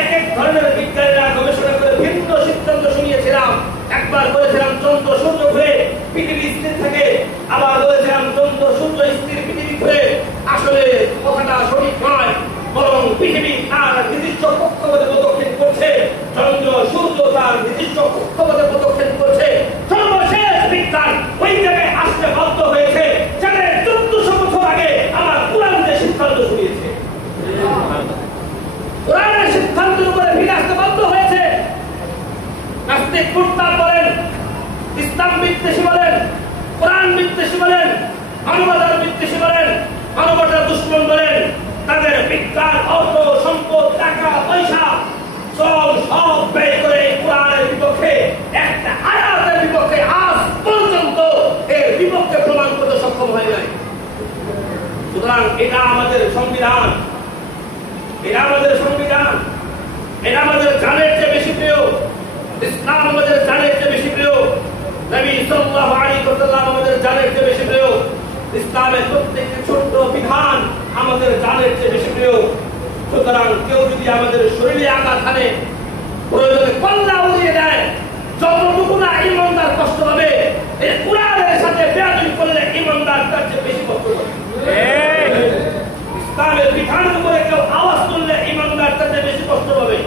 এক এক ধরনের বিজ্ঞানীরা গবেষণা করে ভিন্ন সিদ্ধান্ত শুনিয়েছিলাম। একবার বলেছিলাম চন্দ্র সূর্য ঘুরে পৃথিবী স্থির থাকে, আবার বলেছিলাম চন্দ্র সূর্য স্থির পৃথিবী ঘুরে। আসলে কথাটা সঠিক নয়, বরং পৃথিবী তার নির্দিষ্ট কক্ষপথে প্রদক্ষিণ করছে, চন্দ্র সূর্য তার নির্দিষ্ট কক্ষপথে প্রদক্ষিণ করছে। সর্বশেষ বিজ্ঞান ওই জায়গায় আসতে বাধ্য হয়েছে যেখানে 1400 বছর আগে আমার কোরআন যে সিদ্ধান্ত শুনিয়েছে, কোরআনের সিদ্ধান্তের উপরে ফিরে আসতে বাধ্য হয়েছে। নাস্তিক মুরতাদ বলেন, ইসলাম বিদ্বেষী বলেন, কোরআন বিদ্বেষী বলেন, মানবতার বিদ্বেষী বলেন, মানবতার দুশ্মন বলেন, তাদের বিজ্ঞান, অর্থ, সম্পদ, টাকা পয়সা সব ব্যয় করে কোরআনের বিপক্ষে একটা আয়াতের বিপক্ষে আজ পর্যন্ত এর বিপক্ষে প্রমাণ করতে সক্ষম হয় নাই। সুতরাং এটা আমাদের সংবিধান, এটা আমাদের সংবিধান, এটা আমাদের জানের চেয়ে বেশি প্রিয়। ইসলাম আমাদের জানের চেয়ে বেশি প্রিয়, নবী সাল্লাল্লাহু আলাইহি ওয়াসাল্লাম আমাদের জানের চেয়ে বেশি প্রিয়, ইসলামের প্রত্যেকটি ছোট্ট বিধান আমাদের জানের চেয়ে বেশি প্রিয়। সুতরাং কেউ যদি আমাদের শরীরে আঘাত হানে, প্রয়োজনে কল্লা উড়িয়ে দেয়, যতটুকু না ইমানদার কষ্ট পাবে, এই কোরআনের সাথে বেয়াদবি করলে ইমানদার তার চেয়ে বেশি কষ্ট পাবে। ইসলামের বিধানের উপরে কেউ আওয়াজ তুললে ইমানদার তার চেয়ে বেশি কষ্ট পাবে।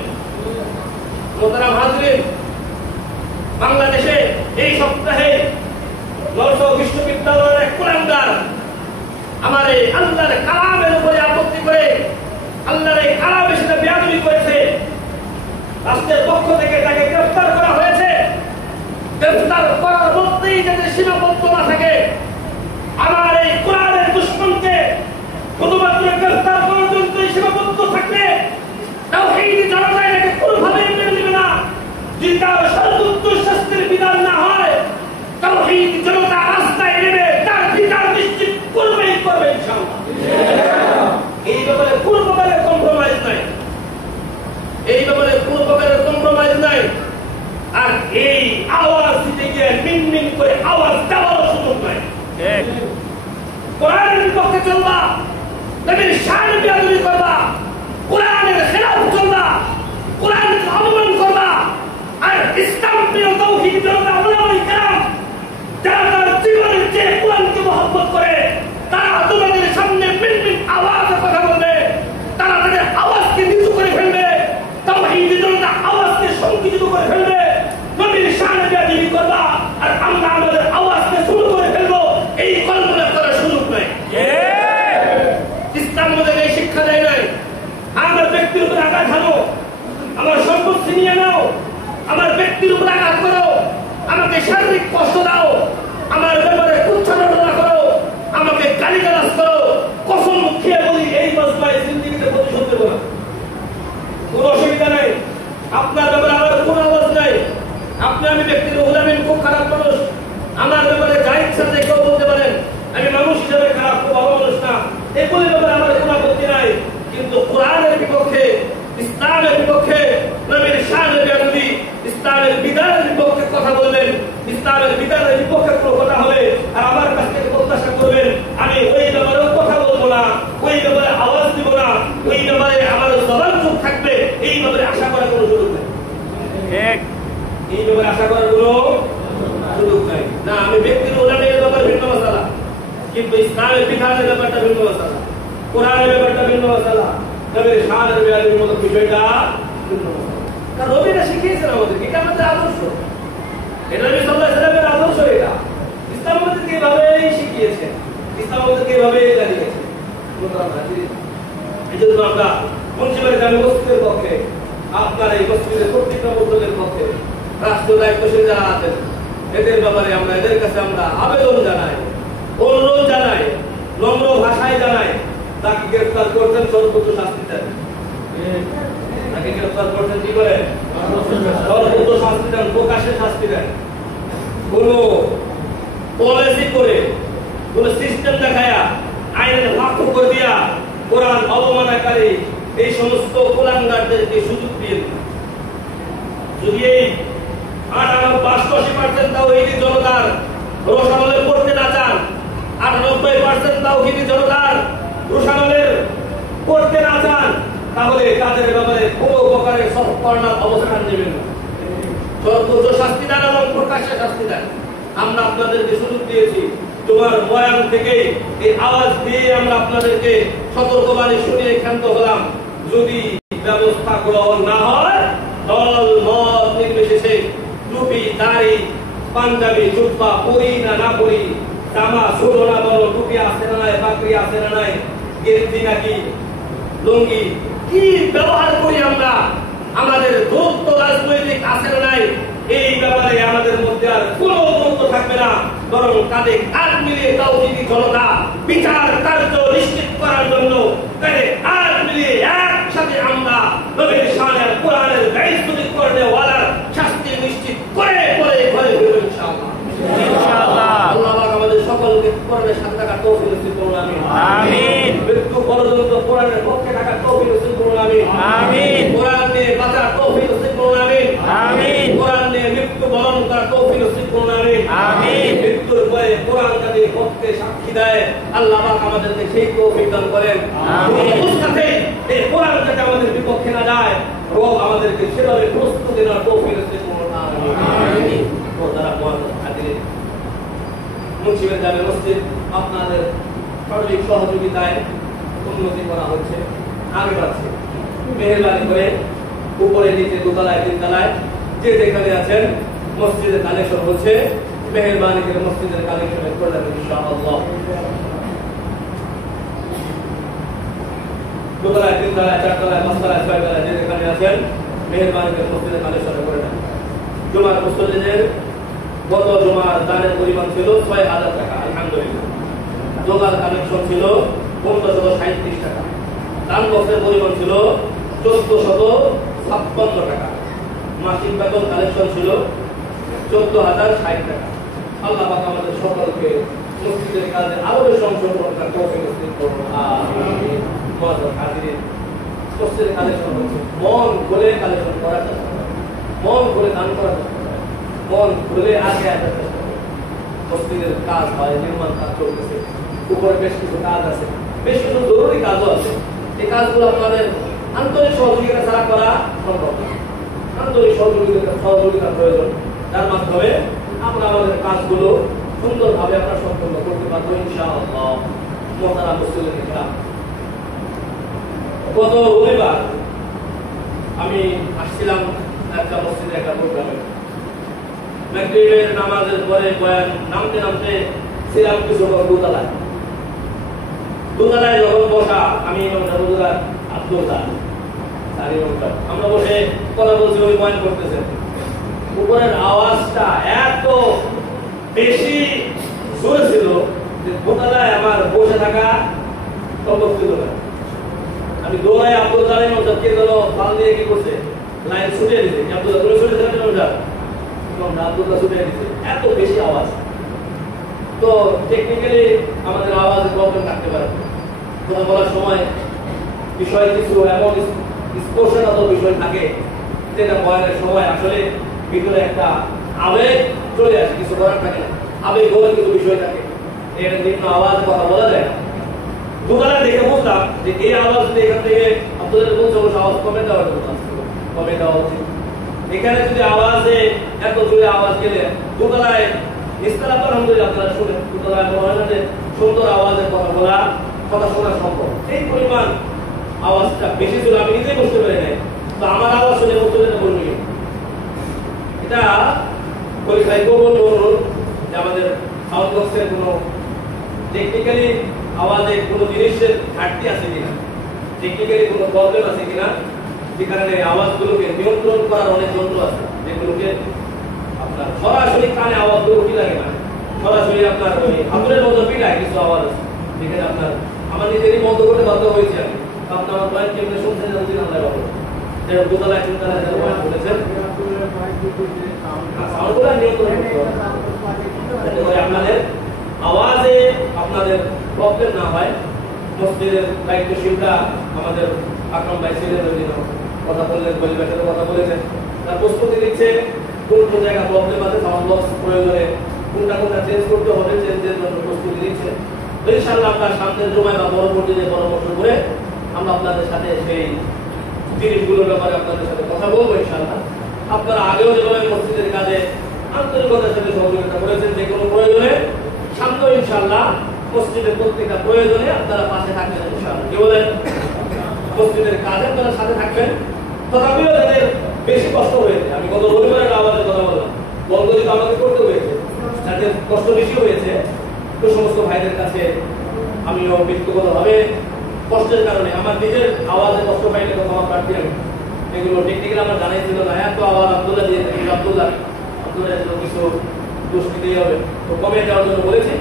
মোহতারাম হাজরিন, বাংলাদেশে এই সপ্তাহে নরসহ বিশ্ববিদ্যালয়ের এক কুলাঙ্গার আমার এই আল্লাহর কালামের উপরে আপত্তি করে আল্লাহর এই কালামের সাথে বেয়াদবি করেছে। রাষ্ট্রের পক্ষ থেকে তাকে গ্রেফতার করা হয়েছে। গ্রেফতার করার মধ্যেই যাতে সীমাবদ্ধ না থাকে, আমার এই কোরআনের দুশমনকে শুধুমাত্র গ্রেফতার পর্যন্ত সীমাবদ্ধ থাকলে তাওহীদি জনতা এটাকে কোনোভাবেই মেনে নেবে না। যদি তার সর্বোচ্চ শাস্তির বিধান না হয়, তাওহীদি জনতা রাস্তায় নেমে তার বিচার নিশ্চিত করবেই করবে ইনশাআল্লাহ। এই ব্যাপারে কোনো প্রকারের কম্প্রোমাইজ নাই, এই ব্যাপারে কোনো প্রকারের কম্প্রোমাইজ নাই। আর এই আওয়াজ দিতে গিয়ে মিনমিন করে আওয়াজ দেওয়ারও সুযোগ নাই। কোরআনের বিপক্ষে চলবা, নবীর শান বেয়াদবি করবা, কোরআনের খেলাফ চলবা, কোরআনকে অবমান করবা, আর ইসলাম প্রিয় তাওহীদি জনতা উলামায়ে কেরাম যারা তার জীবনের চেয়ে কোরআনকে মহব্বত করে, তারা তোমাদের সামনে মিনমিন আওয়াজে কথা বলবে, তারা তাদের আওয়াজকে নিচু করে ফেলবে, তাওহীদি জনতা আওয়াজকে সংকুচিত করে ফেলবে, নবীর শানে বেয়াদবি করবা, আর আমরা আমাদের আওয়াজকে শুরু করে ফেলবো, এই কল্পনা করার সুযোগ নাই। ইসলাম আমাদের এই শিক্ষা দেয় নাই। আমার ব্যক্তির উপর আঘাত হানো, আমার সম্পদ ছিনিয়ে নাও, আমার ব্যক্তির উপর আঘাত করো, আমাকে শারীরিক কষ্ট দাও, আমার ব্যাপারে কুচ্ছারণা করো, আমাকে গালিগালাজ করো, কসম খেয়ে বলি এই মাসলায় জিন্দেগিতে প্রতিশোধ দেব না। কোনো অসুবিধা নাই, আপনার ব্যাপারে আমার কোনো আওয়াজ নাই। আপনি আমি ব্যক্তির গোলামি, খুব খারাপ মানুষ, আমার ব্যাপারে যা ইচ্ছা তাই কেউ বলতে পারেন, আমি মানুষ হিসেবে খারাপ, খুব ভালো মানুষ না, এগুলির ব্যাপারে আমার কোনো আপত্তি নাই। কিন্তু কোরআনের বিপক্ষে, ইসলামের বিপক্ষে, নবীর শানের বেয়াদবি, ইসলামের বিধানের বিপক্ষে কথা বলবেন, ইসলামের বিধানের বিপক্ষে কোনো কথা হবে আর আমার কাছ থেকে প্রত্যাশা করবেন আমি ওই ব্যাপারেও কথা বলবো না, ওই ব্যাপারে আওয়াজ দিব না, ওই ব্যাপারে আমার জবান চুপ থাকবে, এই ব্যাপারে আশা করার কোনো সুযোগ নেই। এই ব্যাপারে আশা করার কোনো সুযোগ নাই। না, আমি ব্যক্তির উলামায়ের ব্যাপারে ভিন্ন মাসালা, কিন্তু ইসলামের বিধানের ব্যাপারটা ভিন্ন মাসালা, কোরআনের ব্যাপারটা ভিন্ন মাসালা, নবীর শানের বেয়াদবির মতো বিষয়টা ভিন্ন মাসালা। কারণ নবীরা শিখিয়েছেন আমাদেরকে, এটা আমাদের আদর্শ, এটা নবী সাল্লাল্লাহু আলাইহি ওয়াসাল্লামের আদর্শ। এটা ইসলাম আমাদেরকে এভাবেই শিখিয়েছেন, ইসলাম আমাদেরকে এভাবেই জানিয়েছেন। এই জন্য আমরা মুন্সিপাল জামে মসজিদের পক্ষে, আপনার এই মসজিদের প্রত্যেকটা মুসল্লির পক্ষে, রাষ্ট্রীয় দায়িত্বশীল যারা আছেন এদের ব্যাপারে আমরা এদের কাছে আমরা আবেদন জানাই, অনুরোধ জানাই, নম্র ভাষায় জানাই, তাকে গ্রেফতার করছেন সর্বোচ্চ শাস্তি দেন, তাকে গ্রেফতার করছেন কি করে সর্বোচ্চ শাস্তি দেন, প্রকাশ্যে শাস্তি দেন। কোন পলিসি করে, কোন সিস্টেম দেখায়া, আইনের ফাঁক করে দিয়া কোরআন অবমাননাকারী এই সমস্ত কুলাঙ্গারদেরকে সুযোগ দিন। যদি এই 88% তাওহীদি জনতার রোশানলে পড়তে না চান, 98% তাওহীদি জনতার রোশানলে পড়তে না চান, তাহলে তাদের ব্যাপারে কোনো প্রকারের সফট কর্নার অবস্থান নেবেন না। সর্বোচ্চ শাস্তি দেন এবং প্রকাশ্যে শাস্তি দেন। আমরা আপনাদেরকে সুযোগ দিয়েছি, তোমার বয়ান থেকে এই আওয়াজ দিয়ে আমরা আপনাদেরকে সতর্কবাণী শুনিয়ে ক্ষান্ত হলাম। যদি ব্যবস্থা গ্রহণ না হয়, দল মত নির্বিশেষে টুপি দাড়ি পাঞ্জাবি জুব্বা পরি না না পরি, জামা ছোড়ো না বলো, টুপি আছে না নাই, পাগড়ি আছে না নাই, গেঞ্জি নাকি লুঙ্গি, কি ব্যবহার করি আমরা, আমাদের দূরত্ব রাজনৈতিক আছে না নাই, এই ব্যাপারে আমাদের মধ্যে আর কোনো দূরত্ব থাকবে না। বরং কাঁধে কাঁধ মিলিয়ে তাওহীদি জনতা বিচার কার্য নিশ্চিত করার জন্য কাঁধে কাঁধ মিলিয়ে একসাথে আমরা নবীর শানের কোরআনের দায়িত্ব করতে ওয়ালার শাস্তি নিশ্চিত করে করে ঘরে ফিরব ইনশাআল্লাহ। ইনশাআল্লাহ আল্লাহ পাক আমাদের সকলকে কোরআনের সাথে থাকার তৌফিক নসিব করুন, আমিন আমিন। মৃত্যু পর্যন্ত কোরআনের পক্ষে থাকার তৌফিক নসিব করুন, আমিন আমিন। কোরআন নিয়ে বাঁচার তৌফিক নসিব করুন, আমিন আমিন। কোরআন নিয়ে মৃত্যু বরণ করার তৌফিক নসিব করুন, আমিন আমিন। মৃত্যুর পরে কোরআন যাতে পক্ষে সাক্ষী দেয়, আল্লাহ পাক আমাদেরকে সেই তৌফিক দান করেন, আমিন। সাথে এই কোরআন যাতে আমাদের বিপক্ষে না যায়, রব আমাদেরকে সেভাবে প্রস্তুতি নেওয়ার তৌফিক নসিব করুন, আমিন আমিন। তো তারা মুআজ্জাজ হাজিরিন, মুন্সিবের জামে মসজিদ আপনাদের সার্বিক সহযোগিতায় উন্নতি করা হচ্ছে, আগে বাড়ছে। মেহেরবানি করে উপরে নিচে দোতলায় তিনতলায় যে যেখানে আছেন মসজিদের কালেকশন হচ্ছে, মেহেরবানি করে মসজিদের কালেকশনে করলেন ইনশাআল্লাহ। দোতলায় তিনতলায় চারতলায় পাঁচতলায় ছয়তলায় যে যেখানে আছেন মেহেরবানি করে মসজিদের কালেকশনে করে নেন। জুমার মুসল্লিদের গত জুমার দানের পরিমাণ ছিল ৬,০০০ টাকা, আলহামদুলিল্লাহ। জোগাড় কালেকশন ছিল ১৫৩৭ টাকা, দান বক্সের পরিমাণ ছিল ১৪৫৬ টাকা, মাসিক বেতন কালেকশন ছিল ১৪,০৬০ টাকা। আল্লাহ পাক আমাদের সকলকে মসজিদের কাজে আরো বেশি অংশগ্রহণ করার তৌফিক নসিব করুন, আমিন। মুআজ্জাজ হাজিরিন, মসজিদের কালেকশন হচ্ছে, মন খুলে কালেকশন করার চেষ্টা করুন, মন খুলে দান করার চেষ্টা করুন, মন খুলে আগে আসার চেষ্টা করুন। মসজিদের কাজ হয়, নির্মাণ কাজ চলতেছে, উপরে বেশ কিছু কাজ আছে, বেশ কিছু জরুরি কাজও আছে। এই কাজগুলো আপনাদের আন্তরিক সহযোগিতা ছাড়া করা সম্ভব না। আন্তরিক সহযোগিতা প্রয়োজন, যার মাধ্যমে আমরা আমাদের কাজগুলো সুন্দরভাবে আমরা সম্পন্ন করতে পারবো ইনশাআল্লাহ। মুহতারাম মুসলিম ইসলাম, গত রবিবার আমি আসছিলাম একটা মসজিদে একটা প্রোগ্রামে। মাগরিবের নামাজের পরে বয়ান নামতে নামতে ছিলাম কিছু দোতলায়। দোতলায় যখন বসা, আমি আমরা বসে কথা বলছি, ওই বয়ান করতেছেন। উপরের আওয়াজটা এত বেশি জোরে ছিল যে দোতলায় আমার বসে থাকা সম্ভব ছিল না। আমি দৌড়াই আব্দুল জালিম কে যেন ফাল দিয়ে কি করছে, লাইন ছুটিয়ে দিচ্ছে। আব্দুল্লাহ তুমি ছুটেছিলেন, আব্দুল্লাহ ছুটিয়ে দিচ্ছে, এত বেশি আওয়াজ। তো টেকনিক্যালি আমাদের আওয়াজের প্রবলেম থাকতে পারে। কথা বলার সময় বিষয় কিছু এমন স্পর্শকাতর বিষয় থাকে যেটা বয়ানের সময় আসলে ভিতরে একটা আবেগ চলে আসে, কিছু করার থাকে না, আবেগ বলে কিছু বিষয় থাকে, এর নিম্ন আওয়াজে কথা বলা যায় না। দোকানে দেখে বুঝলাম যে এই আওয়াজ এখান থেকে আপনাদের বলছে আওয়াজ কমে দেওয়ার কথা, কমে দেওয়া উচিত। এখানে যদি আওয়াজে এত জোরে আওয়াজ গেলে দোতলায় নিস্তালা আলহামদুলিল্লাহ আপনারা শুনেন, দোতলায় মনে হয় না যে সুন্দর আওয়াজের কথা শোনা সম্ভব। এই পরিমাণ আওয়াজটা বেশি ছিল, আমি নিজেই বুঝতে পারি নাই। তো আমার আওয়াজ শুনে মুসল্লিরা বলবে, এটা পরীক্ষায় করবো যে আমাদের সাউন্ড বক্সের কোনো টেকনিক্যালি আওয়াজে কোনো জিনিসের ঘাটতি আছে কিনা, টেকনিক্যালি কোনো প্রবলেম আছে কিনা, যে কারণে আওয়াজগুলোকে নিয়ন্ত্রণ করার অনেক যন্ত্র আছে যেগুলোকে আপনার সরাসরি কানে আওয়াজগুলো কি লাগে না, সরাসরি আপনার ওই হাতুড়ের মতো পিটায় কিছু আওয়াজ আছে, যেখানে আপনার আমার নিজেরই বন্ধ করতে বাধ্য হয়েছে আমি। আপনার আমার বয়ান কেমনে শুনছেন জানতে না হয় বাবু, দোতলায় তিনতলায় যারা বয়ান করেছেন সাউন্ডগুলো নিয়ন্ত্রণ করতে হবে যাতে করে আপনাদের আওয়াজে আপনাদের প্রবলেম না হয়। মসজিদের দায়িত্বশীলরা আমাদের আকরাম ভাই ছিলেন, ওই দিন কথা বললেন, পরিবেশের কথা বলেছেন, তার প্রস্তুতি নিচ্ছে। কোন কোন জায়গা প্রবলেম আছে, সাউন্ড বক্স প্রয়োজনে কোনটা চেঞ্জ করতে হবে, চেঞ্জের জন্য প্রস্তুতি নিচ্ছে। তো ইনশাআল্লাহ আমরা সামনের জমায় বা পরবর্তীতে পরামর্শ করে আমরা আপনাদের সাথে সেই জিনিসগুলোর ব্যাপারে আপনাদের সাথে কথা বলবো ইনশাআল্লাহ। আপনারা আগেও যেভাবে মসজিদের কাজে আন্তরিকতার সাথে সহযোগিতা করেছেন, যে কোনো প্রয়োজনে সামনেও ইনশাআল্লাহ মসজিদের প্রত্যেকটা প্রয়োজনে আপনারা পাশে থাকবেন ইনশাআল্লাহ। কি বলেন? মসজিদের কাজে আপনারা সাথে থাকবেন। তথাপিও যাদের বেশি কষ্ট হয়েছে, আমি গত রবিবারের আওয়াজের কথা বললাম, বলগজিত আমাকে করতে হয়েছে, যাদের কষ্ট বেশি হয়েছে, তো সমস্ত ভাইদের কাছে আমিও ব্যক্তিগতভাবে কষ্টের কারণে আমার নিজের আওয়াজে কষ্ট পাইলে তো ক্ষমা প্রার্থী। আমি এগুলো টেকনিক্যাল আমার জানাই ছিল না, এত আওয়াজ আব্দুল্লাহ দিয়ে থাকি, আব্দুল্লাহ কিছু দুষ্কৃতি হবে, তো কমে দেওয়ার জন্য বলেছি।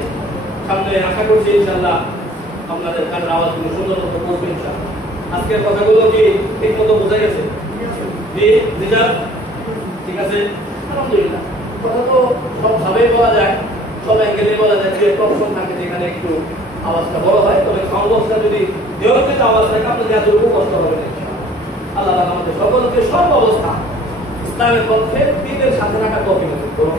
সামনে আশা করছি ইনশাআল্লাহ আপনাদের কানের আওয়াজগুলো সুন্দর মতো পৌঁছবে ইনশাআল্লাহ। আজকের কথাগুলো কি ঠিক মতো বোঝা গেছে? জি রিজার্ভ ঠিক আছে, আলহামদুলিল্লাহ। কথা তো সব ভাবেই বলা যায়, সব অ্যাঙ্গেলে বলা যায়, যে একটা অপশন থাকে যেখানে একটু আওয়াজটা বড় হয়, তবে সাউন্ড বক্সটা যদি নিয়ন্ত্রিত আওয়াজ থাকে আপনাদের এতটুকু কষ্ট হবে না। আল্লাহ আমাদের সকলকে সর্ব অবস্থা ইসলামের পক্ষে দ্বীনের সাথে থাকার তৌফিক দান করুন।